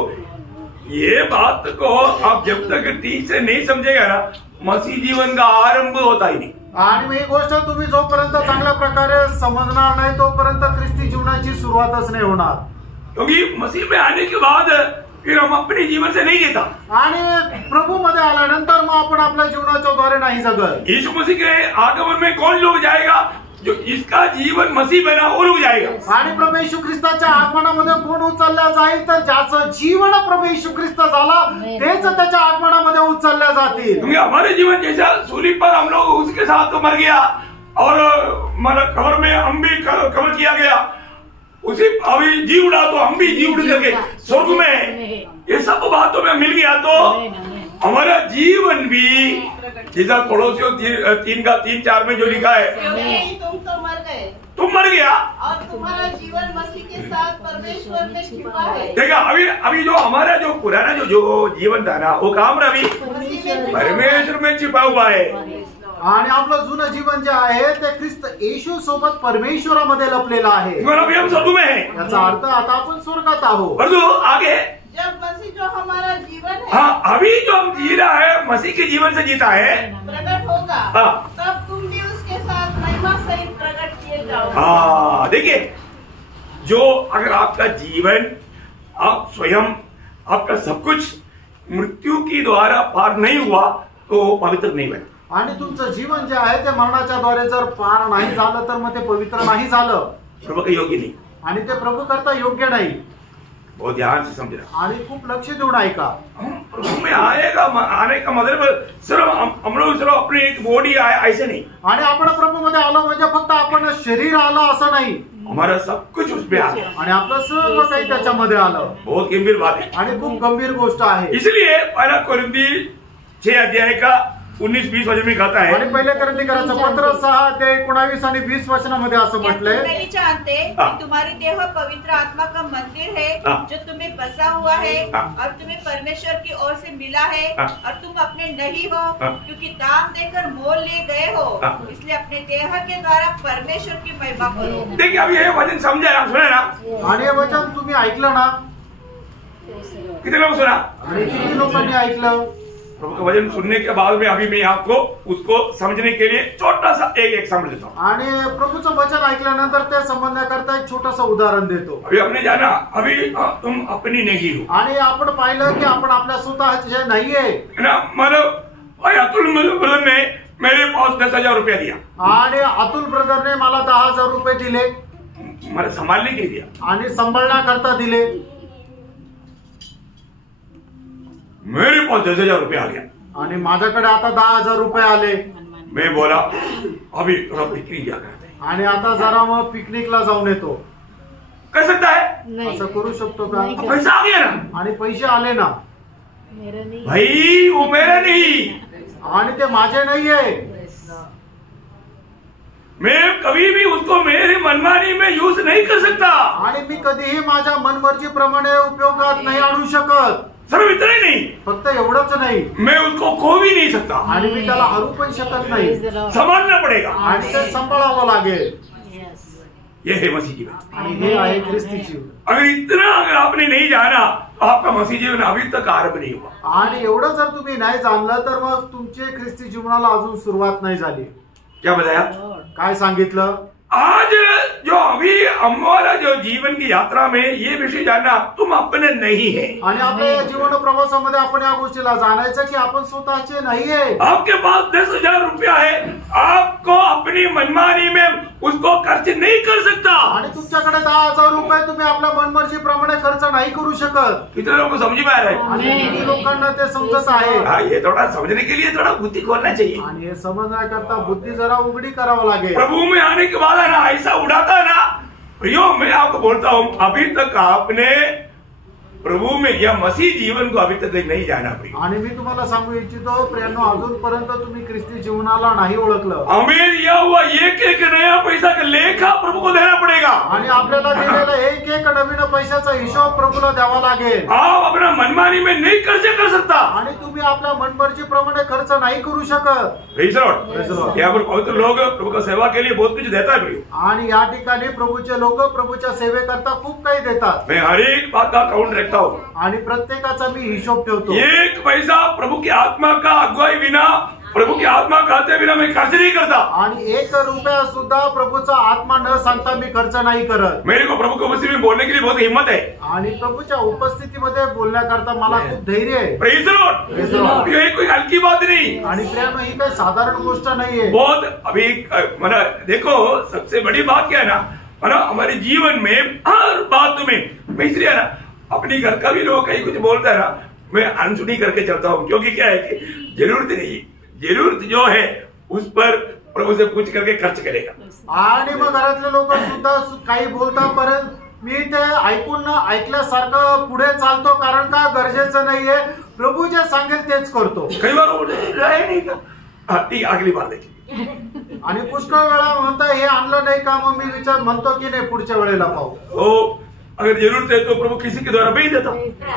ये बात को आप जब तक ठीक से नहीं समझेगा ना, मसीह जीवन का आरंभ होता ही नहीं। आणि ही गोष्ट तुम्ही जोपर्यंत चांगल्या प्रकारे समजणार नाही तोपर्यंत ख्रिस्ती जीवनाची सुरुवातच नाही होणार। क्योंकि मसीह में आने के बाद फिर हम अपने जीवन से नहीं जीता, आणि प्रभू मध्ये आल्यानंतर मग आपण आपल्या जीवनाच्या द्वारे नाही जगत। यीशु मसीह के आगमन में कौन लोग जाएगा? जो इसका जीवन मसीह बना वो लोग जाएगा। आणि प्रभू येशू ख्रिस्ताच्या आगमनामध्ये कोण उचलल्या जाईल? तर ज्याचं जीवन प्रभू येशू ख्रिस्त झाला तेच त्याच्या आगमनामध्ये उचलल्या जातील। क्योंकि हमारे जीवन जैसा सूली पर हम लोग उसके साथ तो मर गया और मतलब कब्र में हम भी कब्र किया गया, उसी अभी जी उड़ा तो हम भी जी उड़ करके स्वर्ग में, ये सब बातों में मिल गया तो हमारा जीवन भी, जैसा पड़ोसियों 3:4 में जो लिखा है, तुम तो मर गए, तुम मर गया और तुम्हारा जीवन मसीह के साथ परमेश्वर में छिपा है। देखा, अभी जो हमारा जो पुराना जो जीवन था ना, वो काम अभी परमेश्वर में छिपा हुआ है। आणि आपलं जुनं जीवन जे आहे ते ख्रिस्त येशू सोबत परमेश्वरामध्ये लपलेलं आहे। अभी हम स्वर्ग में हैं। याचा अर्थ आता आपण स्वर्गात आहोत। और आगे जब मसीह जो हमारा जीवन है, हाँ, अभी जो हम जी रहा है मसीह के जीवन से जीता है, प्रकट होगा, हाँ, तब तुम भी उसके साथ महिमा सहित प्रकट किए जाओगे। हाँ, देखिए, जो अगर आपका जीवन, आप स्वयं, आपका सब कुछ मृत्यु की द्वारा पार नहीं हुआ तो पवित्र नहीं बने। आणि तुमचं जीवन जे आहे ते मरणाच्या द्वारे जर पार नाही झालं तर मग ते पवित्र नाही झालं, प्रभु का योग्य नहीं। आणि ते प्रभू करता योग्य नाही। बहुत ध्यान से समझना। आणि खूप लक्ष देऊन ऐका। प्रभु में आने का मतलब सिर्फ हम लोग सिर्फ अपनी एक बॉडी आए ऐसे नहीं। आणि आपण प्रभू मध्ये आलो म्हणजे फक्त आपण शरीर आलं असं नाही, हमारा सब कुछ उसमें आ गया आणि आपलं सर्व काही त्याच्यामध्ये आलं। बहुत गंभीर बात है आणि खूप गंभीर गोष्ट आहे। इसलिए 1 कोरिन्थी 6 अध्याय का 19-20 वचन में कहता है, आणि पहिले कोरिन्थीकरांचं पत्र 6 अध्याय 19 आणि 20 वचनामध्ये असं क्या म्हटलंय, तुम नहीं जानते कि तुम्हारी देह पवित्र आत्मा का मंदिर है जो तुम्हें बसा हुआ है और तुम्हें परमेश्वर की ओर से मिला है और तुम अपने नहीं हो क्योंकि दाम देकर मोल ले गए हो, इसलिए अपने देह के द्वारा परमेश्वर की महिमा करो। देखिए, अब ये वचन समझा ना, सुना ना, आणि हे वचन तुम्ही ऐकलं ना? कितने लोग सुना? आणि किती लोकांनी ऐकलं? प्रभु का वचन सुनने के बाद में अभी मैं आपको उसको समझने के लिए छोटा सा एक एग्जाम्पल देता हूँ। आणि प्रभूचं वचन ऐकल्यानंतर ते समजण्याकरता एक छोटंसं उदाहरण देतो। अभी हमने जाना, अभी तुम अपनी नहीं हो, आणि आपण पाहिलं की आपण आपल्या स्वतःचे नाहीये है ना। मतलब अतुल मतलब ने मेरे पास 10,000 रुपया दिया, आणि अतुल ब्रदरने मला 10,000 रुपये दिले, मला संभालने के लिए दिया, आणि सांभाळण्याकरता दिले। मेरे पास 10,000 रुपया आ गया, आणि माझ्याकडे आता 10,000 रुपये आले। मैं बोला अभी थोड़ा पिकनिक जा करते हैं, आणि आता जरा मग पिकनिकला जाऊन येतो। कर सकता है? नहीं, असं करू शकतो का? नहीं कर- पैसा आ गया ना, आणि पैसे आले ना, मेरा नहीं। भाई वो मेरा नहीं, आणि ते माझे नाहीये, मैं कभी भी उसको मेरी मनमानी में यूज नहीं कर सकता। आणि मी कधीही माझ्या मनमर्जीप्रमाणे उपयोगात नाही आणू शकत. सिर्फ इतना ही नहीं, फक्त एवढंच नाही, मैं उसको खो भी नहीं सकता, आणि मी त्याला हरू पण शकत नाही, Praise the Lord. संभालना पड़ेगा। आणि ते सांभाळावं लागेल. Yes. ये है मसीह जीवन। आणि हे आहे ख्रिस्ती जीवन. अगर इतना अगर आपने नहीं जाना तो आपका मसीह जीवन अभी तक आरंभ नहीं हुआ। आणि एवढं जर तुम्ही नाही जाणलं तर मग तुमचे ख्रिस्ती जीवनाला अजून सुरुवात नाही झाली. क्या बताया? Lord. काय सांगितलं? आज जो अभी हमारा जो जीवन की यात्रा में ये विषय जानना तुम अपने नहीं है। आणि आपल्या या जीवन प्रवासामध्ये आपण या गोष्टीला जाणायचं की आपण स्वतःचे नाहीये. आपके पास 10,000 रुपया है, आपको अपनी मनमानी में उसको खर्च नहीं कर सकता। आणि तुमच्याकडे 10,000 रुपये तुम्ही आपल्या मनमर्जीप्रमाणे खर्च नाही करू शकत. कितने लोगों को समझ में आ रहा है? आणि किती लोकांना ते समजत आहे. हाँ, ये थोड़ा समझने के लिए थोड़ा बुद्धि खोलना चाहिए। आणि हे समजण्याकरता बुद्धी जरा उघडी करावं लागेल. प्रभु में आने के बाद है ना ऐसा उड़ाता है ना, प्रियो मैं आपको बोलता हूँ अभी तक आपने प्रभु में या मसीह जीवन को अभी तक नहीं जाना प्रिय। आणि मी तुम्हाला सांगू इच्छितो प्रियांनो, अजूनपर्यंत तुम्ही ख्रिस्ती जीवनाला नाही ओळखलं. हमें दिया हुआ एक नया पैसा का लेखा प्रभु को देना पड़ेगा। आणि आपल्याला दिलेला एक एक नवीन पैशाचा हिशोब प्रभूला द्यावा लागेल. आप अपना मनमानी में नहीं खर्च कर सकता। आणि तुम्ही आपल्या मनमर्जीप्रमाणे खर्च नाही करू शकत. Praise the Lord. Praise the Lord. यहाँ पर पवित्र लोग प्रभु का सेवा के लिए बहुत कुछ देता है प्रिय। आणि या ठिकाणी प्रभूचे लोक प्रभूच्या सेवेकरता खूप काही देतात. मैं हर एक बात का अकाउंट रखता हूँ। आणि प्रत्येकाचा मी हिशोब ठेवतो. एक पैसा प्रभु की आत्मा का अगुवाई बिना, प्रभु की आत्मा खाते बिना मैं खर्च नहीं करता। आणि 1 रुपया सुद्धा प्रभूचा आत्मा न सांगता मी खर्च नाही करत. मेरे को प्रभु को मसीह में बोलने के लिए बहुत हिम्मत है। आणि प्रभूच्या उपस्थितीमध्ये बोलण्याकरता मला खूप धैर्य आहे. Praise the Lord. Praise the Lord. ये कोई हल्की बात नहीं। आणि प्रियांनो, ही काही साधारण गोष्ट नाहीये. बहुत अभी माना देखो सबसे बड़ी बात क्या है ना, माना हमारे जीवन में हर बात में मैं इसलिए ना अपनी घर का भी लोग कहीं कुछ बोलता है ना, मैं अनसुनी करके चलता हूँ। क्योंकि क्या है कि जरूरत नहीं, जरूरत जो है उस पर प्रभु से पूछ करके खर्च करेगा। आणि मग घरातले लोक सुद्धा काही बोलतात, परंतु मी ते ऐकल्यासारखं पुढे चालतो. कारण का गरजेचं नाहीये, प्रभू जे सांगेल तेच करतो. कई बार वो रहे नहीं का, हाँ, ठीक, अगली बार देखिए। आणि पुष्कळ वेळा म्हणता हे आणलं नाही का, मग मी विचार म्हणतो की नाही पुढच्या वेळेला पाहू. तो अगर जरूरत है तो प्रभु किसी के द्वारा भेज देता।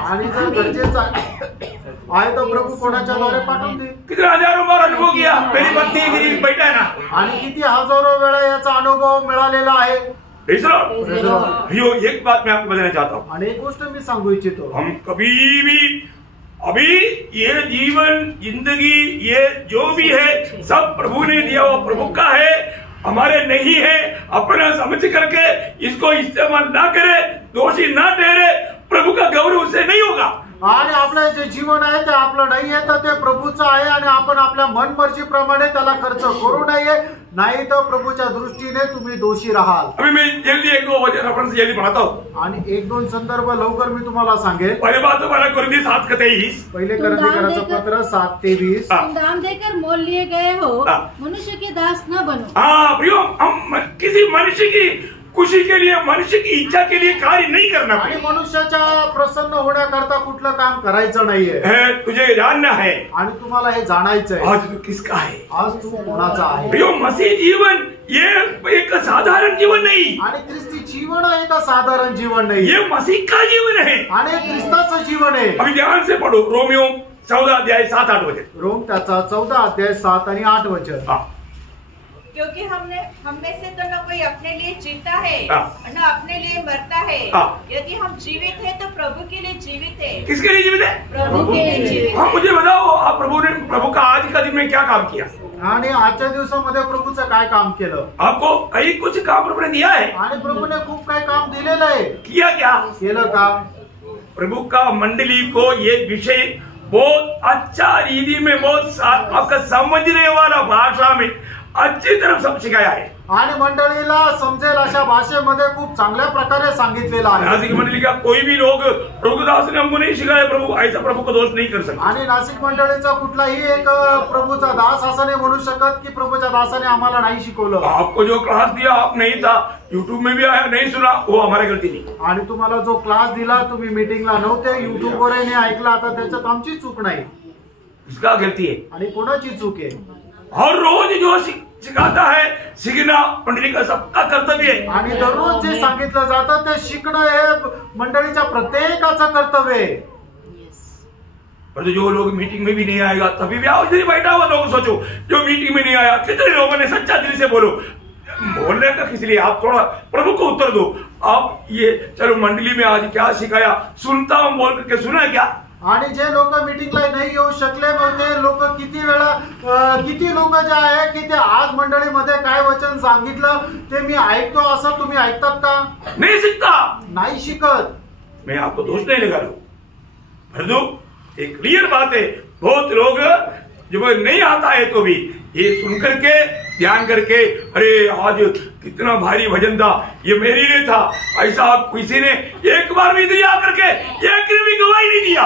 आणि जर गरजेचं आहे तर प्रभू कोणाच्या द्वारे पाठवून देईल. कितना हजारों बार अनुभव किया, मेरी पत्नी गिरी बैठा है ना। आणि किती हजारो वेळा याचा अनुभव मिळालेला आहे. Praise the Lord. भैया एक बात मैं आपको बताना चाहता हूँ, आणि एक गोष्ट मी सांगू इच्छितो. हम कभी भी अभी ये जीवन जिंदगी ये जो भी है सब प्रभु ने दिया हुआ, प्रभु का है, हमारे नहीं है। अपना समझ करके इसको इस्तेमाल ना करे, दोषी ना ठहरे, प्रभु का गौरव उससे नहीं होगा। आणि आपलं जे जीवन आहे ते आपलं नाही आहे, तर ते प्रभूचं आहे. आणि आपण आपल्या मनमर्जीप्रमाणे त्याला खर्च करू नये, नाही तर प्रभूच्या दृष्टीने तुम्ही दोषी राहाल. अभी मैं जल्दी 1-2 रेफरेंस जल्दी पढ़ाता हूँ। आणि 1-2 संदर्भ लवकर मी तुम्हाला सांगेन. पहले बात तो पहला कुरिन्थी 7:23। पहिले करंथीकराचं पत्र 7:23. हाँ। तुम दाम देकर मोल लिए गए हो, हाँ। मनुष्य के दास न बनो। हाँ प्रियो, हम किसी मनुष्य की खुशी के लिए, मनुष्य की इच्छा के लिए कार्य नहीं करना आणि पड़ेगा। मनुष्याच्या प्रसन्न होण्याकरता कुठलं काम करायचं नाहीये. है तुझे जानना है आणि तुम्हाला हे जाणायचंय आज तू किसका है। आज तू कोणाचा आहे. प्रियो, मसीह जीवन ये एक साधारण जीवन नहीं, आणि ख्रिस्ती जीवन आहे का साधारण जीवन नाही, ये मसीह का जीवन है। आणि ख्रिस्ताचं जीवन आहे. अभी ध्यान से पढ़ो रोमियो 14:7-8 वचन। रोम त्याचा 14 7 आणि 8 वचन. हाँ, क्योंकि हम में से तो न कोई अपने लिए जीता है हाँ। और न अपने लिए मरता है। हाँ। यदि हम जीवित है तो प्रभु के लिए जीवित है, किसके लिए जीवित है? प्रभु के लिए जीवित हाँ, है। मुझे बताओ आप प्रभु का आज का दिन में क्या काम किया? आणि आजच्या दिवसामध्ये प्रभूचं काय काम केलं. आपको कई कुछ काम प्रभु ने दिया है। आणि प्रभूने खूप काही काम दिलेलं आहे. किया क्या? केलं का. प्रभु का मंडली को ये विषय बहुत अच्छा रीति में, बहुत आपका समझने वाला भाषा में अच्छी तरह सब सिखाया है। आणि मंडळीला समजेल अशा भाषेमध्ये खूप चांगल्या प्रकारे सांगितलेलं आहे। नासिक मंडली का कोई भी लोग प्रभु के दास ने हमको नहीं सिखाया प्रभु, ऐसा प्रभु को दोष नहीं कर सकते। आणि नासिक मंडळीचा कुठलाही एक प्रभूचा दास असं नाही म्हणू शकत की प्रभूच्या दासाने आम्हाला नाही शिकवलं। आपको जो क्लास दिया आप नहीं था, यूट्यूब में भी आया नहीं सुना, वो हमारी गलती नहीं। आणि तुम्हाला जो क्लास दिला तुम्ही मीटिंगला नव्हते, युट्यूब वर नाही ऐकला, आता त्याच्यात आमची चूक नाही, इसका गलती है आणि कोणाची चूक आहे। हर रोज जो सिखाता है सीखना मंडली का सबका कर्तव्य है। आणि दररोज जे सांगितलं जातं ते शिकणं हे मंडळीच्या प्रत्येकाचं कर्तव्य आहे। पर जो लोग मीटिंग में भी नहीं आएगा तभी भी आओ, इधर बैठा हुआ लोग सोचो जो मीटिंग में नहीं आया कितने लोगों ने सच्चा दिल से बोलो, बोलने का किस लिए, आप थोड़ा प्रभु को उत्तर दो। आप ये चलो मंडली में आज क्या सिखाया सुनता हूं बोल करके सुना क्या? आणि जे लोक मीटिंगला नाही येऊ शकले मग ते लोक किती लोक जे आहे की ते आज मंडळीमध्ये काय वचन सांगितलं ते मी ऐकतो असं तुम्ही ऐकतात का? नहीं सीखता, नाही शिकत। मैं आपको दोष नहीं लगा रहा हूं, भरदू एक क्लियर बात है, बहुत लोग जब नहीं आता है तो भी ये सुन करके ध्यान करके अरे आज कितना भारी भजन था, ये मेरे लिए था, ऐसा किसी ने एक बार भी दिया करके एक ने भी गवाही नहीं दिया।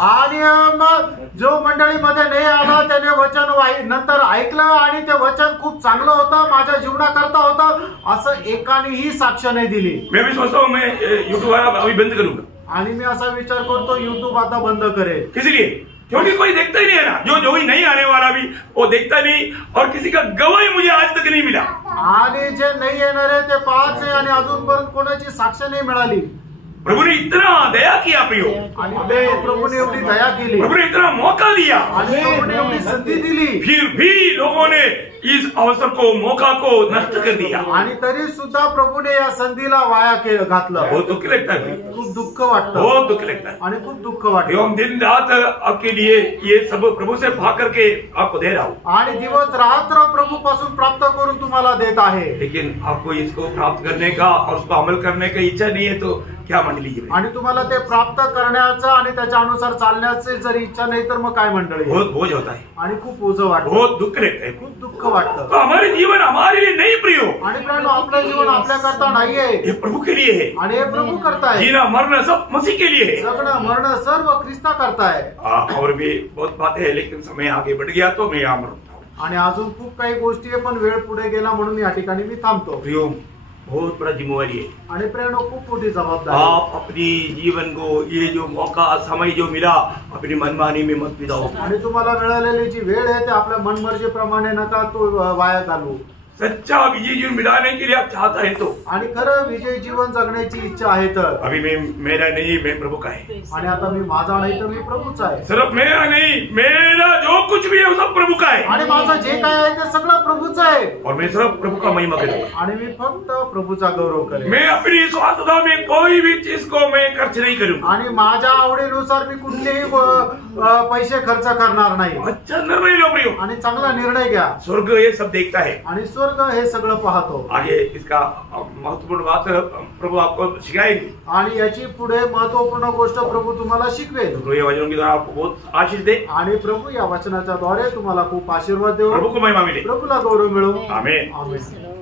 आणि मग जो मंडळीमध्ये नाही आला त्याने वचन नंतर ऐकलं आणि ते वचन खूप चांगलं होतं, माझ्या जीवनाकरता होतं असं एकानेही साक्ष नाही दिली। मैं भी सोचता हूँ मैं यूट्यूब वाला अभी बंद करूंगा, आणि मी असा विचार करतो युट्यूब आता बंद करेल। इसलिए क्योंकि कोई देखता ही नहीं है ना, जो ही नहीं आने वाला भी वो देखता नहीं, और किसी का गवाही मुझे आज तक नहीं मिला। आणि जे नाही येणार आहे ते पाहत नाही आणि अजूनपर्यंत कोणाची साक्ष नाही मिळाली। प्रभु ने इतना दया किया प्रियो, आणि प्रभूने एवढी दया केली, प्रभु ने इतना मौका दिया, आणि प्रभूने एवढी संधी दिली, फिर भी लोगों ने इस अवसर को मौका को नष्ट कर दिया। आणि तरी सुद्धा प्रभूने या संधीला वाया घातलं। बहुत दुख लगता है, खूप दुःख वाटतं, बहुत दुख लगता है। आणि खूप दुःख वाटतं। एवं दिन रात आपके लिए ये सब प्रभु से भाग करके आपको दे रहा हूँ, आणि दिवस रात्र प्रभू पासून प्राप्त करून तुम्हाला देत आहे। लेकिन आपको इसको प्राप्त करने का और उसको अमल करने की इच्छा नहीं है तो क्या मंडली है? आणि तुम्हाला ते प्राप्त करण्याचं आणि त्याच्या अनुसार चालण्याची जर इच्छा नाही तर मग काय मंडळी? बहुत बोझ होता है, आणि खूप ओझं वाटतं, बहुत दुख लगता है, खूप दुःख वाटतं। तो हमारे जीवन हमारे लिए नहीं प्रियो, आणि प्रियो आपलं जीवन आपल्याकरता नाहीये, ये प्रभु के लिए है। आणि हे प्रभू करताय। जीना मरना सब मसीह के लिए है, जगणं मरणं सर्व ख्रिस्ता करताय। और भी बहुत बातें है लेकिन समय आगे बढ़ गया तो मैं यहाँ रुकता हूँ। आणि अजून खूप काही गोष्टी आहे पण वेळ पुढे गेला म्हणून या ठिकाणी मी थांबतो। प्रियो बहुत बड़ा जिम्मेवारी है, आणि प्रेरणा खूप मोठी जबाबदारी। आप अपनी जीवन को ये जो मौका समय जो मिला अपनी मनमानी में मत बिताओ, आणि तुम्हाला मिळालेली जी वेळ आहे ते आपल्या मनमर्जीप्रमाणे नका तो वाया घालवू। सच्चा विजय जीवन बिताने के लिए आप चाहता है तो, आणि खरं विजय जीवन जगण्याची इच्छा आहे तर अभी मेरा नहीं, मैं प्रभु का है। आणि आता मी माझा नाही तर मी प्रभूचा आहे। सिर्फ मेरा नहीं, मेरा जो कुछ भी है वो सब प्रभु का है, आणि माझं जे काय आहे ते सगळं प्रभूचं आहे। और मैं सिर्फ प्रभु का महिमा करूंगा। आणि मी फक्त प्रभूचा गौरव करेन। मैं अपनी स्वार्थता में कोई भी चीज को मैं खर्च नहीं करूंगा, आणि माझ्या आवडीनुसार मी कुठलेही पैसे खर्च करणार नाही। अच्छा निर्णय लो प्रियो, आणि चांगला निर्णय घ्या। स्वर्ग ये सब देखता है, आणि स्वर्ग हे सगळं पाहतो। आगे इसका महत्वपूर्ण बात प्रभु आपको सिखाएंगे, आणि याची पुढे महत्वपूर्ण गोष्ट प्रभू तुम्हाला शिकवेल। प्रभु ये वचनों के द्वारा आपको बहुत आशीष दे, आणि प्रभू या वचनाच्या द्वारे तुम्हाला खूप आशीर्वाद देऊ, प्रभु को महिमा मिले। प्रभूला गौरव मिळवू। आमेन। आमेन।